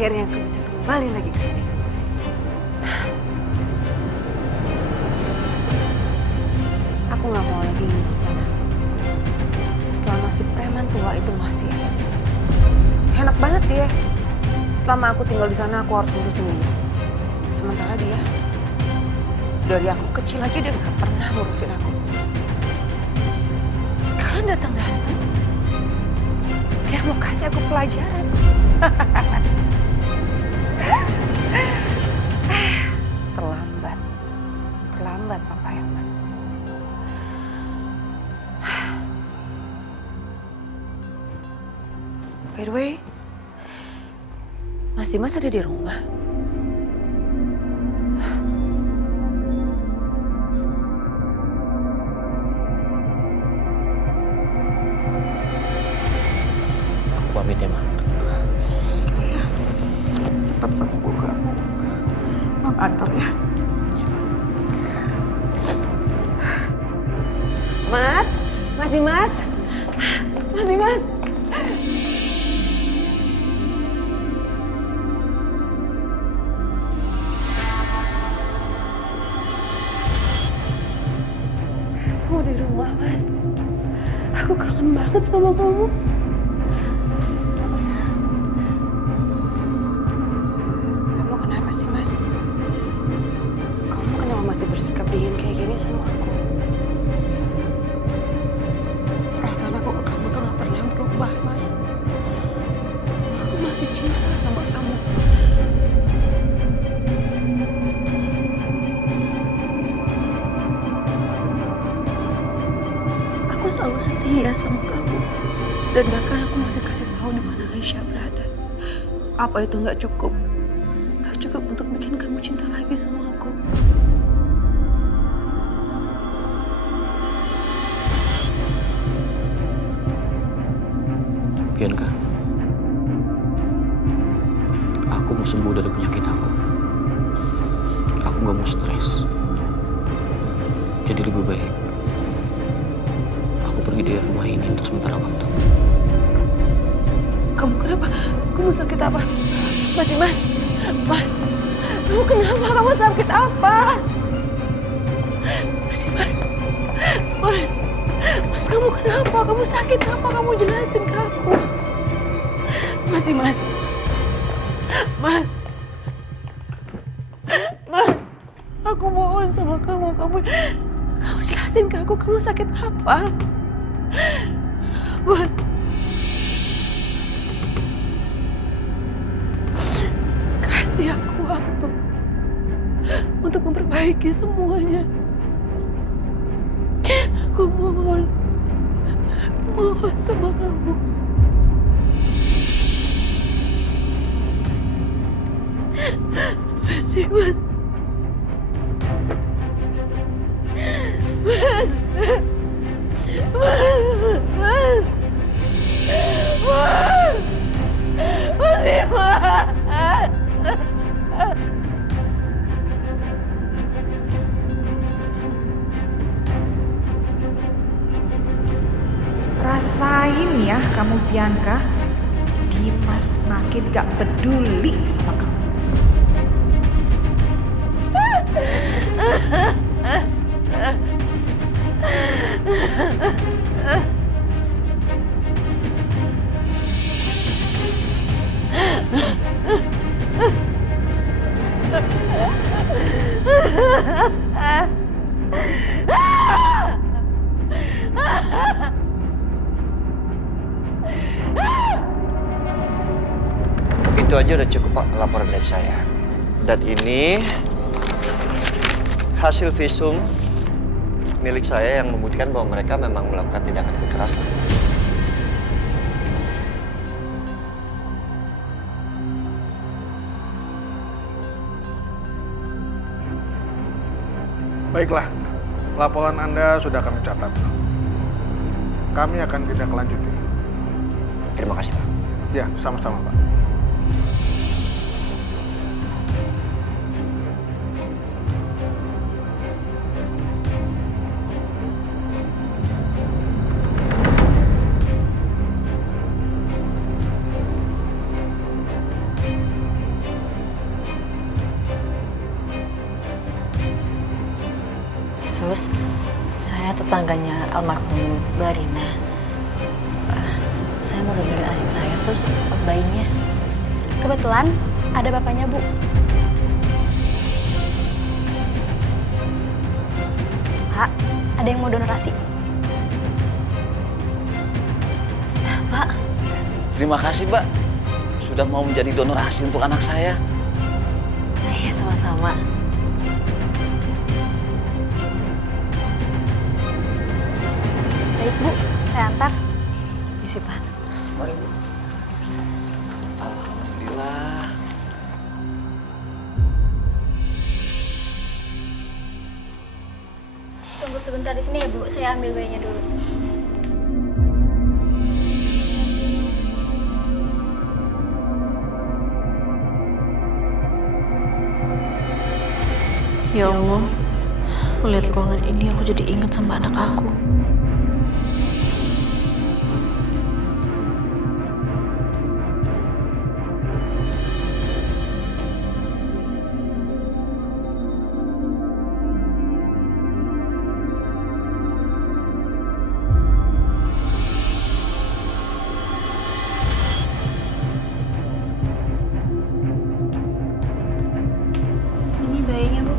Akhirnya aku bisa kembali lagi ke sini. Aku nggak mau lagi di sana. Selama si preman tua itu masih ada di situ. Enak banget dia. Selama aku tinggal di sana, aku harus urus sendiri. Sementara dia, dari aku kecil aja dia nggak pernah ngurusin aku. Sekarang datang-datang, dia mau kasih aku pelajaran. Terlambat Papa Herman. By the way, Mas Dimas ada di rumah. Aku pamit ya, Ma. Cepat sembuh kamu. Mama antar ya. Mas Dimas. Kamu di rumah, Mas. Aku kangen banget sama kamu. Kamu kenapa sih, Mas? Kamu kenapa masih bersikap dingin kayak gini sama aku? Perasaan aku ke kamu tuh gak pernah berubah, Mas. Aku masih cinta sama kamu. Aku selalu setia sama kamu. Dan bahkan aku masih kasih tahu di mana Aisyah berada. Apa itu nggak cukup? Nggak cukup untuk bikin kamu cinta lagi sama aku. Bianca, aku mau sembuh dari penyakit aku. Aku gak mau stres. Jadi lebih baik aku pergi dari rumah ini untuk sementara waktu. Kamu kenapa? Kamu sakit apa? Mas, kamu kenapa? Kamu sakit apa? Mas, kamu kenapa? Kamu sakit apa? Kamu jelasin ke aku. Mas, aku mohon sama kamu jelasin ke aku, kamu sakit apa? Mas, kasih aku waktu untuk memperbaiki semuanya. Aku mohon mohon sama kamu. Mas, Mas. Mas. Mas. Mas. Mas. Rasain ya kamu Bianca, Dimas makin gak peduli sama kamu. Itu aja udah cukup Pak, laporan dari saya. Dan ini hasil visum milik saya yang membuktikan bahwa mereka memang melakukan tindakan kekerasan. Baiklah, laporan Anda sudah kami catat. Kami akan tindak lanjuti. Terima kasih Pak. Ya, sama-sama Pak. Sus, saya tetangganya almarhum Mbak Rina. Saya mau donorin ASI saya, Sus, buat bayinya. Kebetulan ada bapaknya, Bu. Pak, ada yang mau donor ASI. Pak, terima kasih Mbak. Sudah mau menjadi donor ASI untuk anak saya. Iya, sama-sama. Baik, Bu. Saya antar. Isi, Pak. Mari, Bu. Alhamdulillah. Tunggu sebentar di sini ya, Bu. Saya ambil bayinya dulu. Ya Allah, melihat keuangan ini aku jadi ingat sama anak aku. Ini bayinya, Bu.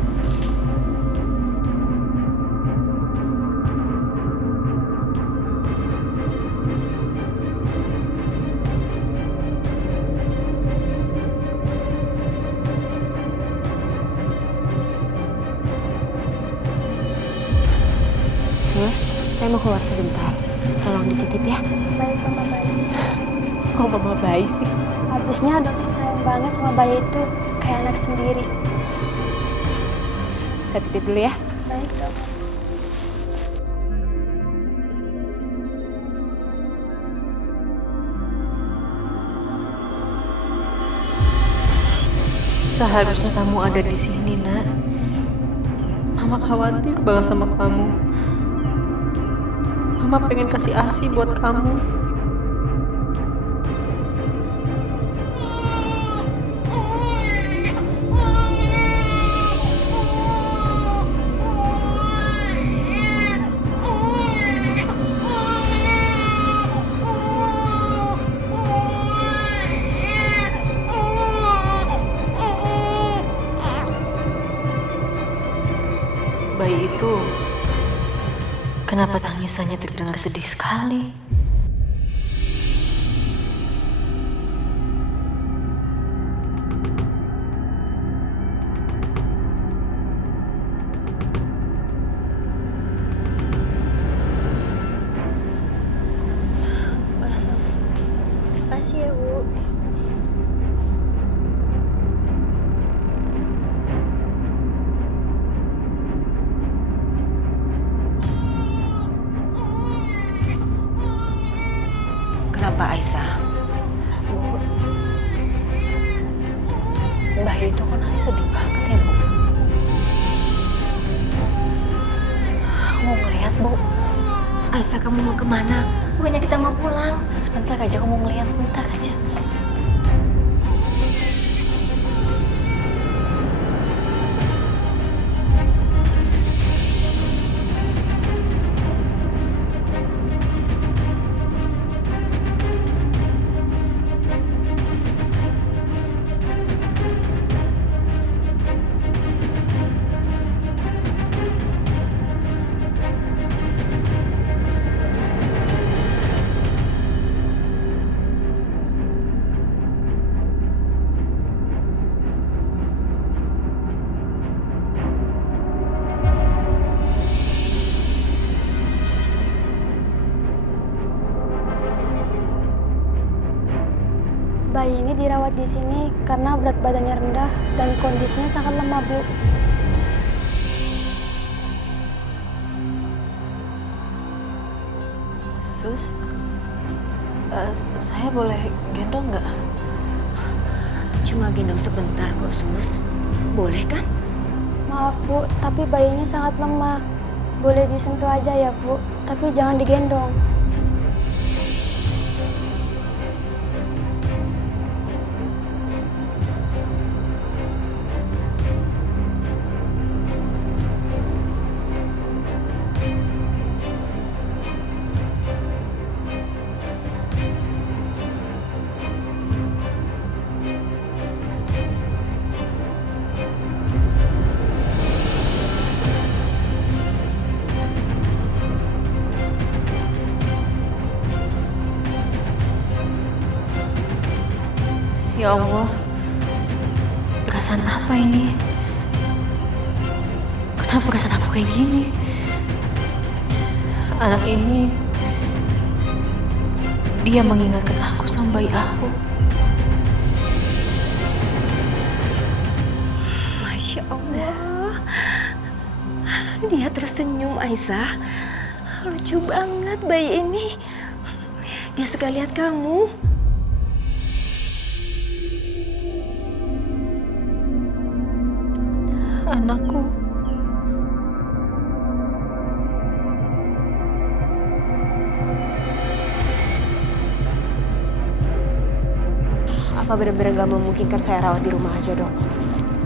Sus, saya mau keluar sebentar. Tolong dititip ya. Baik, Mama bayi. Kok Mama bayi sih? Habisnya dokter sayang banget sama bayi itu. Kayak anak sendiri. Saya titip dulu ya. Baik, Dok. Seharusnya kamu ada di sini, Nak. Mama khawatir banget sama kamu. Mama pengen kasih ASI buat kamu. Bayi itu, kenapa tangisannya terdengar sedih sekali? Makasih ya, Bu. Kenapa Aisyah? Bu, bayi itu kok nangis sedih banget ya, Bu? Aku mau ngeliat, Bu. Aisyah, kamu mau kemana? Bukannya kita mau pulang? Sebentar aja, aku mau ngeliat sebentar aja. Bayi ini dirawat di sini karena berat badannya rendah dan kondisinya sangat lemah, Bu. Sus, saya boleh gendong nggak? Cuma gendong sebentar kok, Sus. Boleh kan? Maaf, Bu, tapi bayinya sangat lemah. Boleh disentuh aja ya, Bu, tapi jangan digendong. Ya Allah, perasaan apa ini? Kenapa perasaan aku kayak gini? Anak ini, dia mengingatkan aku sama bayi aku. Masya Allah. Dia tersenyum, Aisyah. Lucu banget bayi ini. Dia suka lihat kamu. Anakku. Apa benar-benar gak memungkinkan saya rawat di rumah aja, Dok?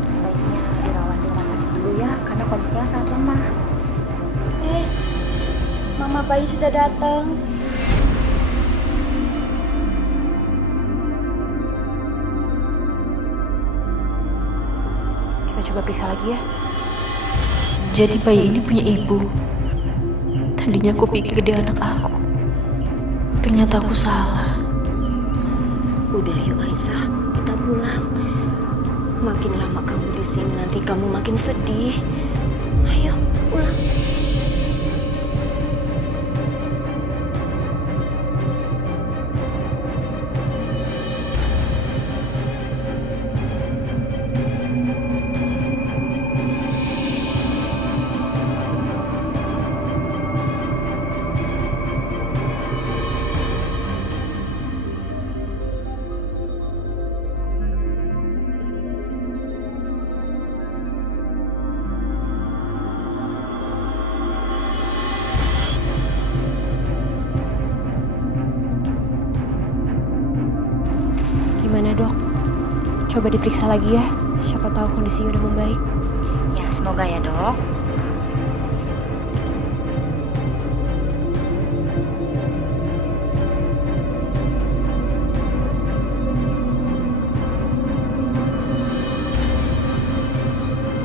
Sebaiknya dirawat di rumah sakit dulu ya, karena kondisinya sangat lemah. Mama bayi sudah datang. Kita coba periksa lagi ya. Jadi bayi ini punya ibu. Tadinya aku pikir dia anak aku. Ternyata aku salah. Udah yuk Aisyah, kita pulang. Makin lama kamu di sini nanti kamu makin sedih. Ayo pulang. Gimana, Dok? Coba diperiksa lagi ya. Siapa tahu kondisinya udah membaik. Ya, semoga ya, Dok.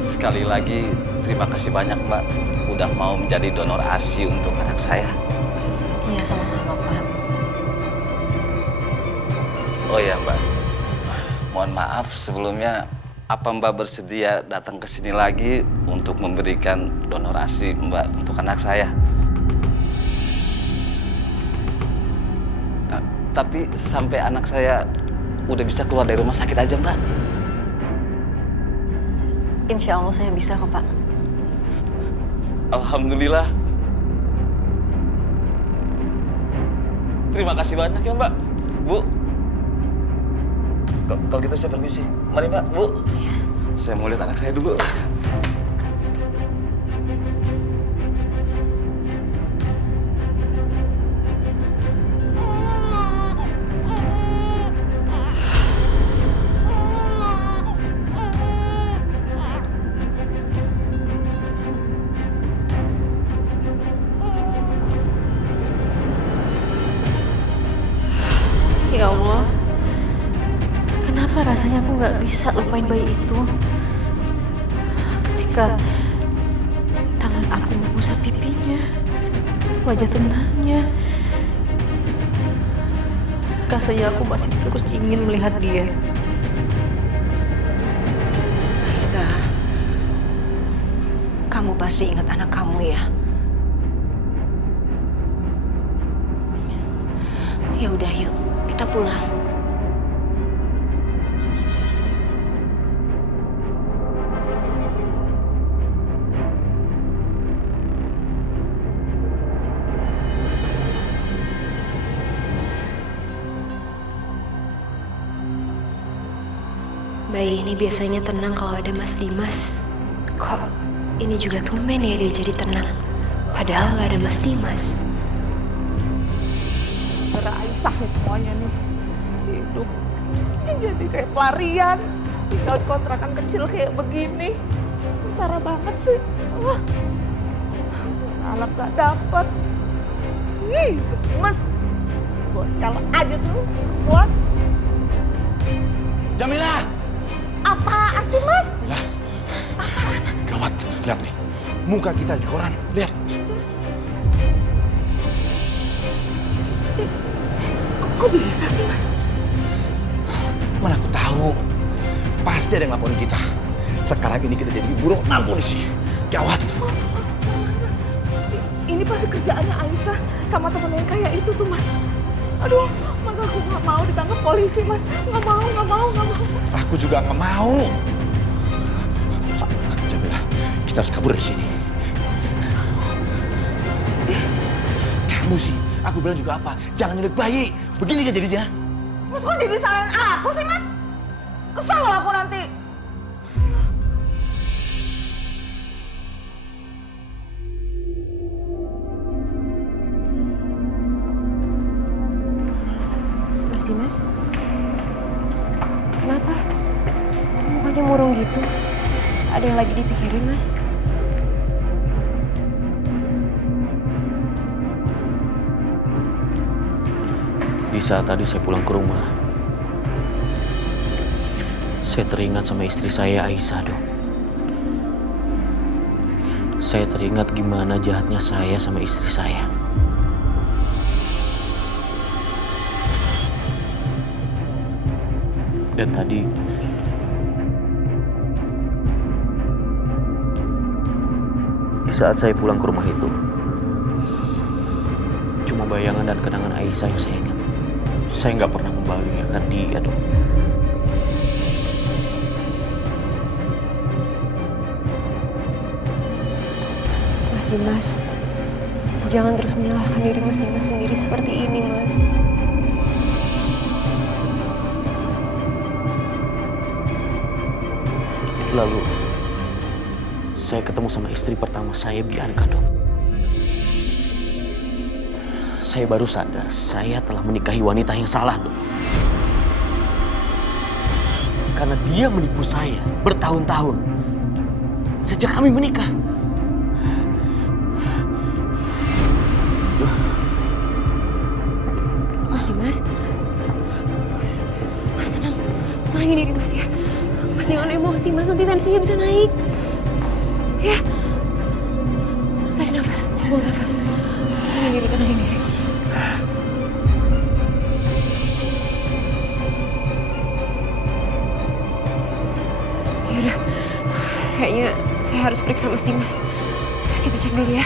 Sekali lagi, terima kasih banyak, Mbak. Udah mau menjadi donor ASI untuk anak saya. Iya, sama-sama, Pak. Oh ya, Mbak. Mohon maaf sebelumnya. Apa Mbak bersedia datang ke sini lagi untuk memberikan donor ASI Mbak untuk anak saya? Tapi sampai anak saya udah bisa keluar dari rumah sakit aja, Mbak. Insya Allah saya bisa kok, Pak. Alhamdulillah. Terima kasih banyak ya, Mbak. Bu. Kalau gitu saya permisi. Mari, Mbak. Bu. Saya mau lihat anak saya dulu. Ya Allah, kenapa rasanya aku nggak bisa lupain bayi itu? Ketika tangan aku mengusap pipinya, wajah tenangnya, rasanya aku masih terus ingin melihat dia. Aisyah, kamu pasti ingat anak kamu ya? Ya udah yuk, kita pulang. Bayi ini biasanya tenang kalau ada Mas Dimas. Kok ini juga tumben ya dia jadi tenang? Padahal nggak ada Mas Dimas. Gara Aisyah nih semuanya nih. Hidup jadi kayak pelarian. Tinggal di kontrakan kecil kayak begini. Sengsara banget sih. Wah. Alat gak dapet. Ih, gemes. Buat sialan aja tuh. Buat. Jamilah! Apaan sih, Mas? Lah, gawat. Lihat nih, muka kita di koran. Lihat. Kok bisa sih, Mas? Mana aku tahu. Pasti ada yang laporin kita. Sekarang ini kita jadi buronan polisi. Gawat. Mas, ini pasti kerjaannya Aisyah sama temen yang kaya itu tuh, Mas. Aduh, Mas, aku nggak mau ditangkap polisi, Mas. Nggak mau. Aku juga nggak mau. Jamilah, kita harus kabur dari sini. Kamu sih, aku bilang juga apa? Jangan nyulik bayi. Begini kan jadinya. Mas, kok jadi salahin aku sih, Mas? Kesal loh aku nanti. Mas Dimas, kenapa? Mukanya murung gitu. Ada yang lagi dipikirin, Mas? Di saat tadi saya pulang ke rumah, saya teringat sama istri saya, Aisyah, Dok. Saya teringat gimana jahatnya saya sama istri saya. Dan tadi di saat saya pulang ke rumah itu, cuma bayangan dan kenangan Aisyah yang saya ingat. Saya nggak pernah membahagiakan dia, Dok. Mas Dimas, jangan terus menyalahkan diri Mas Dimas sendiri seperti ini, Mas. Lalu saya ketemu sama istri pertama saya, Bianca, Dok. Saya baru sadar saya telah menikahi wanita yang salah, Dok. Karena dia menipu saya bertahun-tahun sejak kami menikah. Mas Dimas, Mas tenang, tenangin diri Mas ya. Mas jangan emosi, Mas, nanti tensinya bisa naik. Ya, tarik nafas, buang nafas. Tenangin diri, tenangin diri. Yaudah, kayaknya saya harus periksa Mas Dimas. Kita cek dulu ya.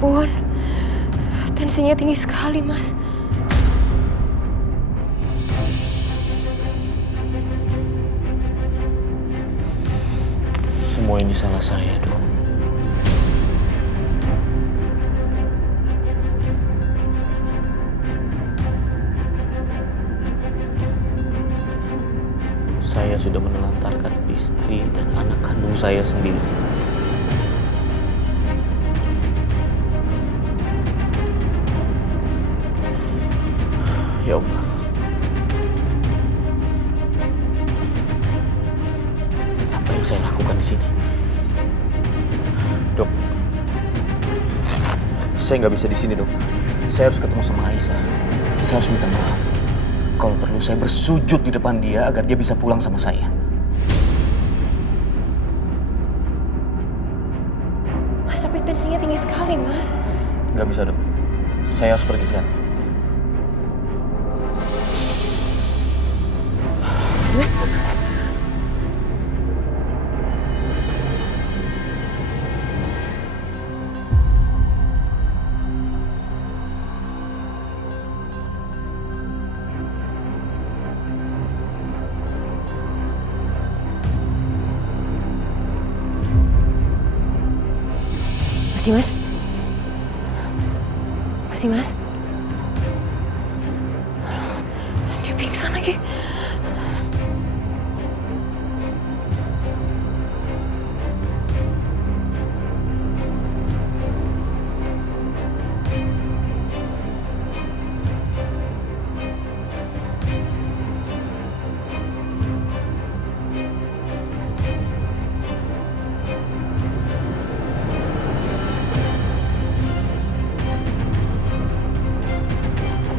ampun. Tensinya tinggi sekali, Mas. Semua ini salah saya, Dok. Saya sudah menelantarkan istri dan anak kandung saya sendiri. Ya Allah. Apa yang saya lakukan di sini? Dok. Saya nggak bisa di sini, Dok. Saya harus ketemu sama Aisyah. Saya harus minta maaf. Kalau perlu saya bersujud di depan dia agar dia bisa pulang sama saya. Mas, tapi tensinya tinggi sekali, Mas. Nggak bisa, Dok. Saya harus pergi sekarang. Mas. Masih, Mas? Masih, Mas? Dia pingsan lagi.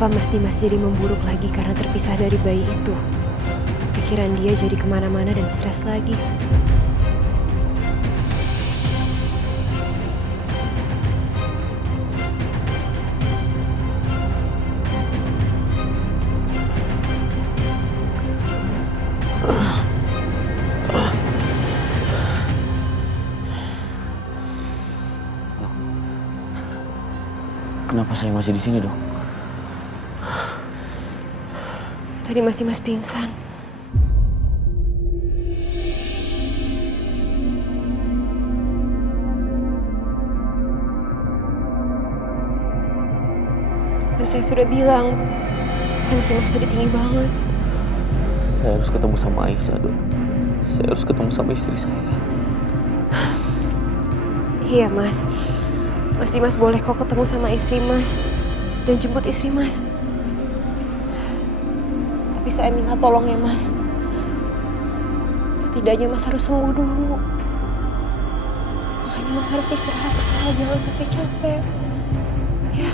Apa Mas Dimas jadi memburuk lagi karena terpisah dari bayi itu? Pikiran dia jadi kemana-mana dan stres lagi. Kenapa saya masih di sini, Dok? Tadi masih Mas pingsan. Kan saya sudah bilang, tensi Mas tadi tinggi banget. Saya harus ketemu sama Aisyah, Dok. Saya harus ketemu sama istri saya. Iya, Mas. Mas Dimas boleh kok ketemu sama istri Mas dan jemput istri Mas. Tapi saya minta tolong ya, Mas. Setidaknya Mas harus sembuh dulu. Makanya Mas harus istirahat, jangan sampai capek. Ya.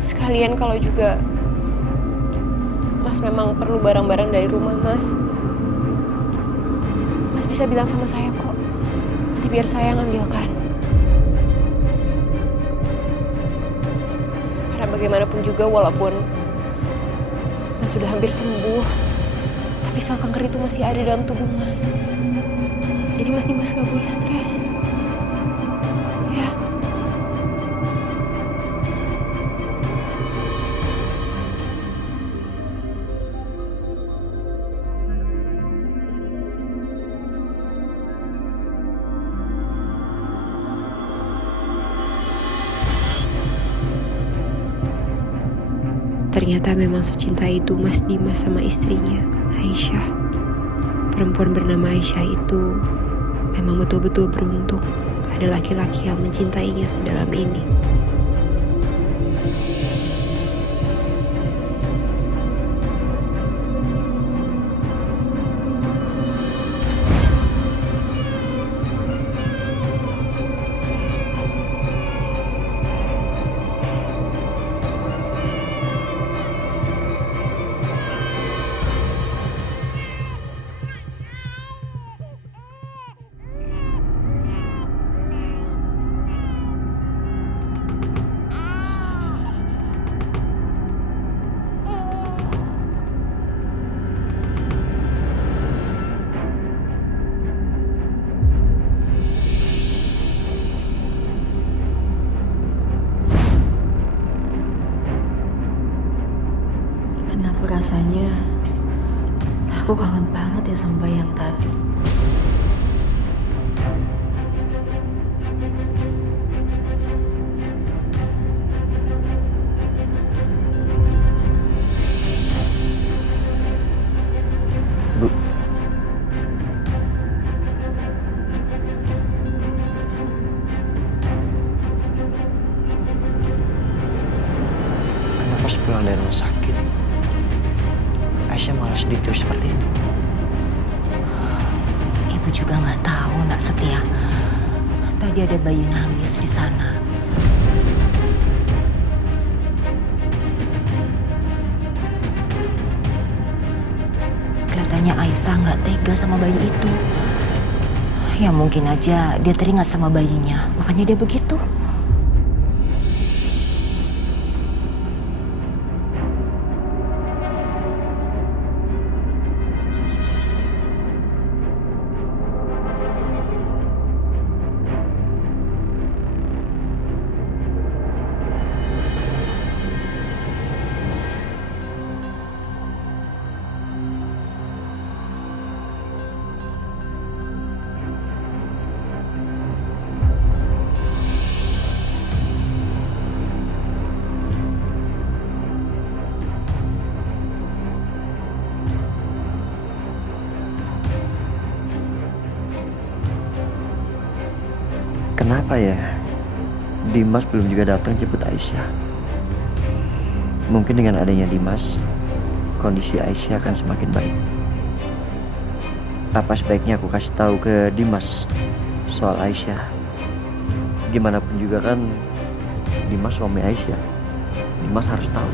Sekalian kalau juga Mas memang perlu barang-barang dari rumah Mas, Mas bisa bilang sama saya kok. Nanti biar saya ngambilkan. Karena bagaimanapun juga walaupun Mas sudah hampir sembuh, tapi sel kanker itu masih ada dalam tubuh Mas. Jadi Mas gak boleh stres. Ya. Ternyata memang secinta itu Mas Dimas sama istrinya, Aisyah. Perempuan bernama Aisyah itu memang betul-betul beruntung ada laki-laki yang mencintainya sedalam ini. Aku kangen banget ya sama bayi yang tadi. Bu. Kenapa sepulang dari rumah sakit Aisyah malah sedih terus seperti ini? Ibu juga nggak tahu, Nak Setia. Tadi ada bayi nangis di sana. Kelihatannya Aisyah nggak tega sama bayi itu. Ya mungkin aja dia teringat sama bayinya, makanya dia begitu. Kenapa ya Dimas belum juga datang jemput Aisyah? Mungkin dengan adanya Dimas, kondisi Aisyah akan semakin baik. Apa sebaiknya aku kasih tahu ke Dimas soal Aisyah? Gimana pun juga kan Dimas suami Aisyah. Dimas harus tahu.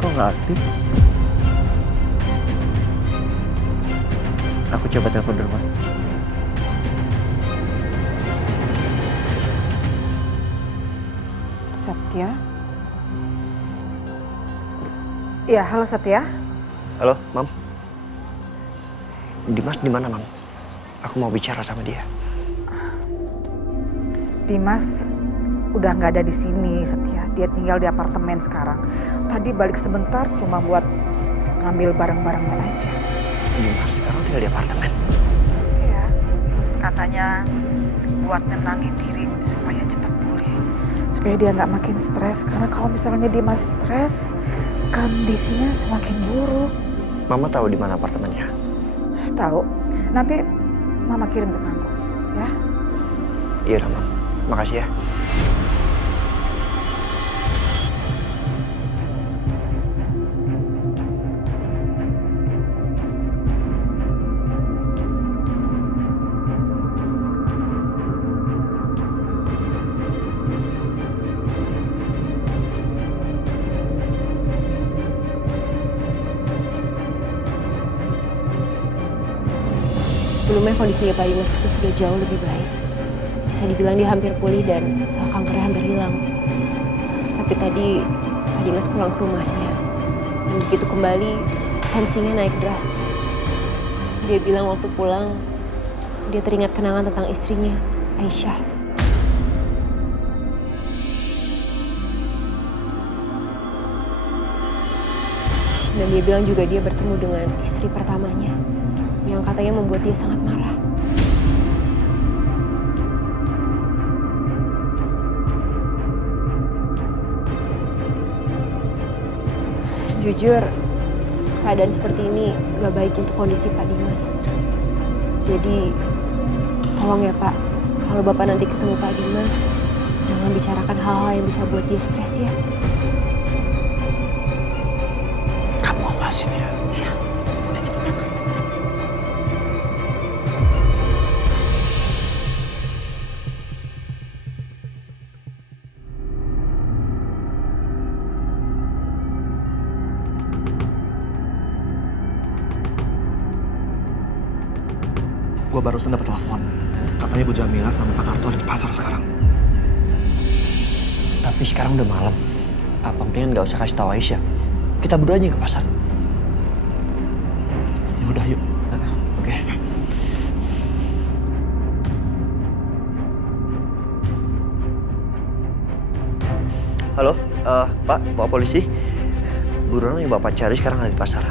Kok nggak aktif? Aku coba telepon rumah. Setia? Ya, halo Setia. Halo, Mam. Dimas di mana, Mam? Aku mau bicara sama dia. Dimas udah nggak ada di sini, Setia. Dia tinggal di apartemen sekarang. Tadi balik sebentar cuma buat ngambil barang-barangnya aja. Dimas sekarang tinggal di apartemen? Iya. Katanya buat nenangin diri supaya cepat pulih. Supaya dia nggak makin stres. Karena kalau misalnya Dimas stres, kondisinya semakin buruk. Mama tahu di mana apartemennya? Tahu. Nanti Mama kirim ke kamu, ya? Iya, Mam. Makasih ya. Sebelumnya kondisinya Pak Dimas itu sudah jauh lebih baik. Bisa dibilang dia hampir pulih dan sel kankernya hampir hilang. Tapi tadi Pak Dimas pulang ke rumahnya. Dan begitu kembali, tensinya naik drastis. Dia bilang waktu pulang, dia teringat kenangan tentang istrinya, Aisyah. Dan dia bilang juga dia bertemu dengan istri pertamanya, yang katanya membuat dia sangat marah. Jujur, keadaan seperti ini gak baik untuk kondisi Pak Dimas. Jadi, tolong ya Pak, kalau Bapak nanti ketemu Pak Dimas, jangan bicarakan hal-hal yang bisa buat dia stres ya. Kamu awasin ya. Iya, cepetan Mas. Gue barusan dapat telepon. Katanya Bu Jamila sama Pak Karto ada di pasar sekarang. Tapi sekarang udah malam. Apa mendingan nggak usah kasih tahu Aisyah? Kita berdua aja ke pasar. Ya udah yuk. Oke. Halo, Pak polisi. Buruan yang Bapak cari sekarang ada di pasar.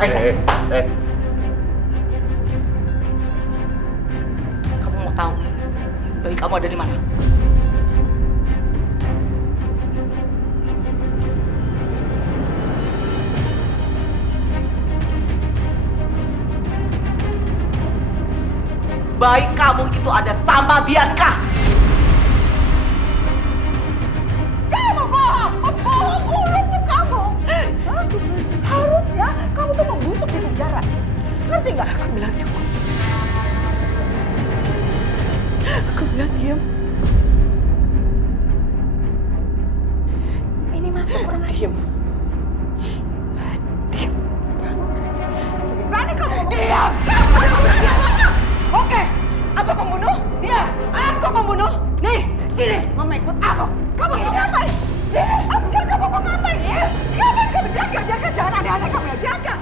Aisyah. Kamu mau tahu bayi kamu ada di mana? Bayi kamu itu ada sama Bianca. Kamu bohong! Bohong mulut tuh kamu! Harusnya kamu tuh membusuk di penjara. Ngerti nggak? Aku bilang cukup. Aku bilang diam. Ini mah kurang diam. Diam. Berani kamu ngomong? Diam! Oke, aku pembunuh? Iya, aku pembunuh. Nih, sini, mama ikut aku. Kamu mau ngapain? Sini, enggak, kamu mau ngapain? Ngapain kamu? Bianca, jangan aneh-aneh kamu ya, Bianca.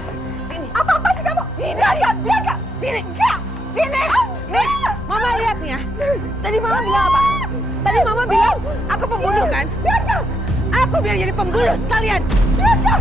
Sini. Apa sih kamu? Sini, Bianca. Sini, enggak. Sini. Nih, mama lihat nih ya. Tadi mama bilang apa? Tadi mama bilang aku pembunuh kan? Bianca, aku biar jadi pembunuh sekalian. Bianca.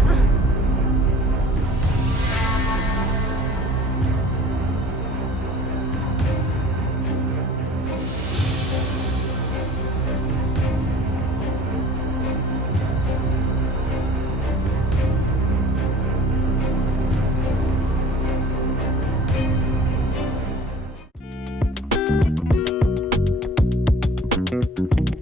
Thank you.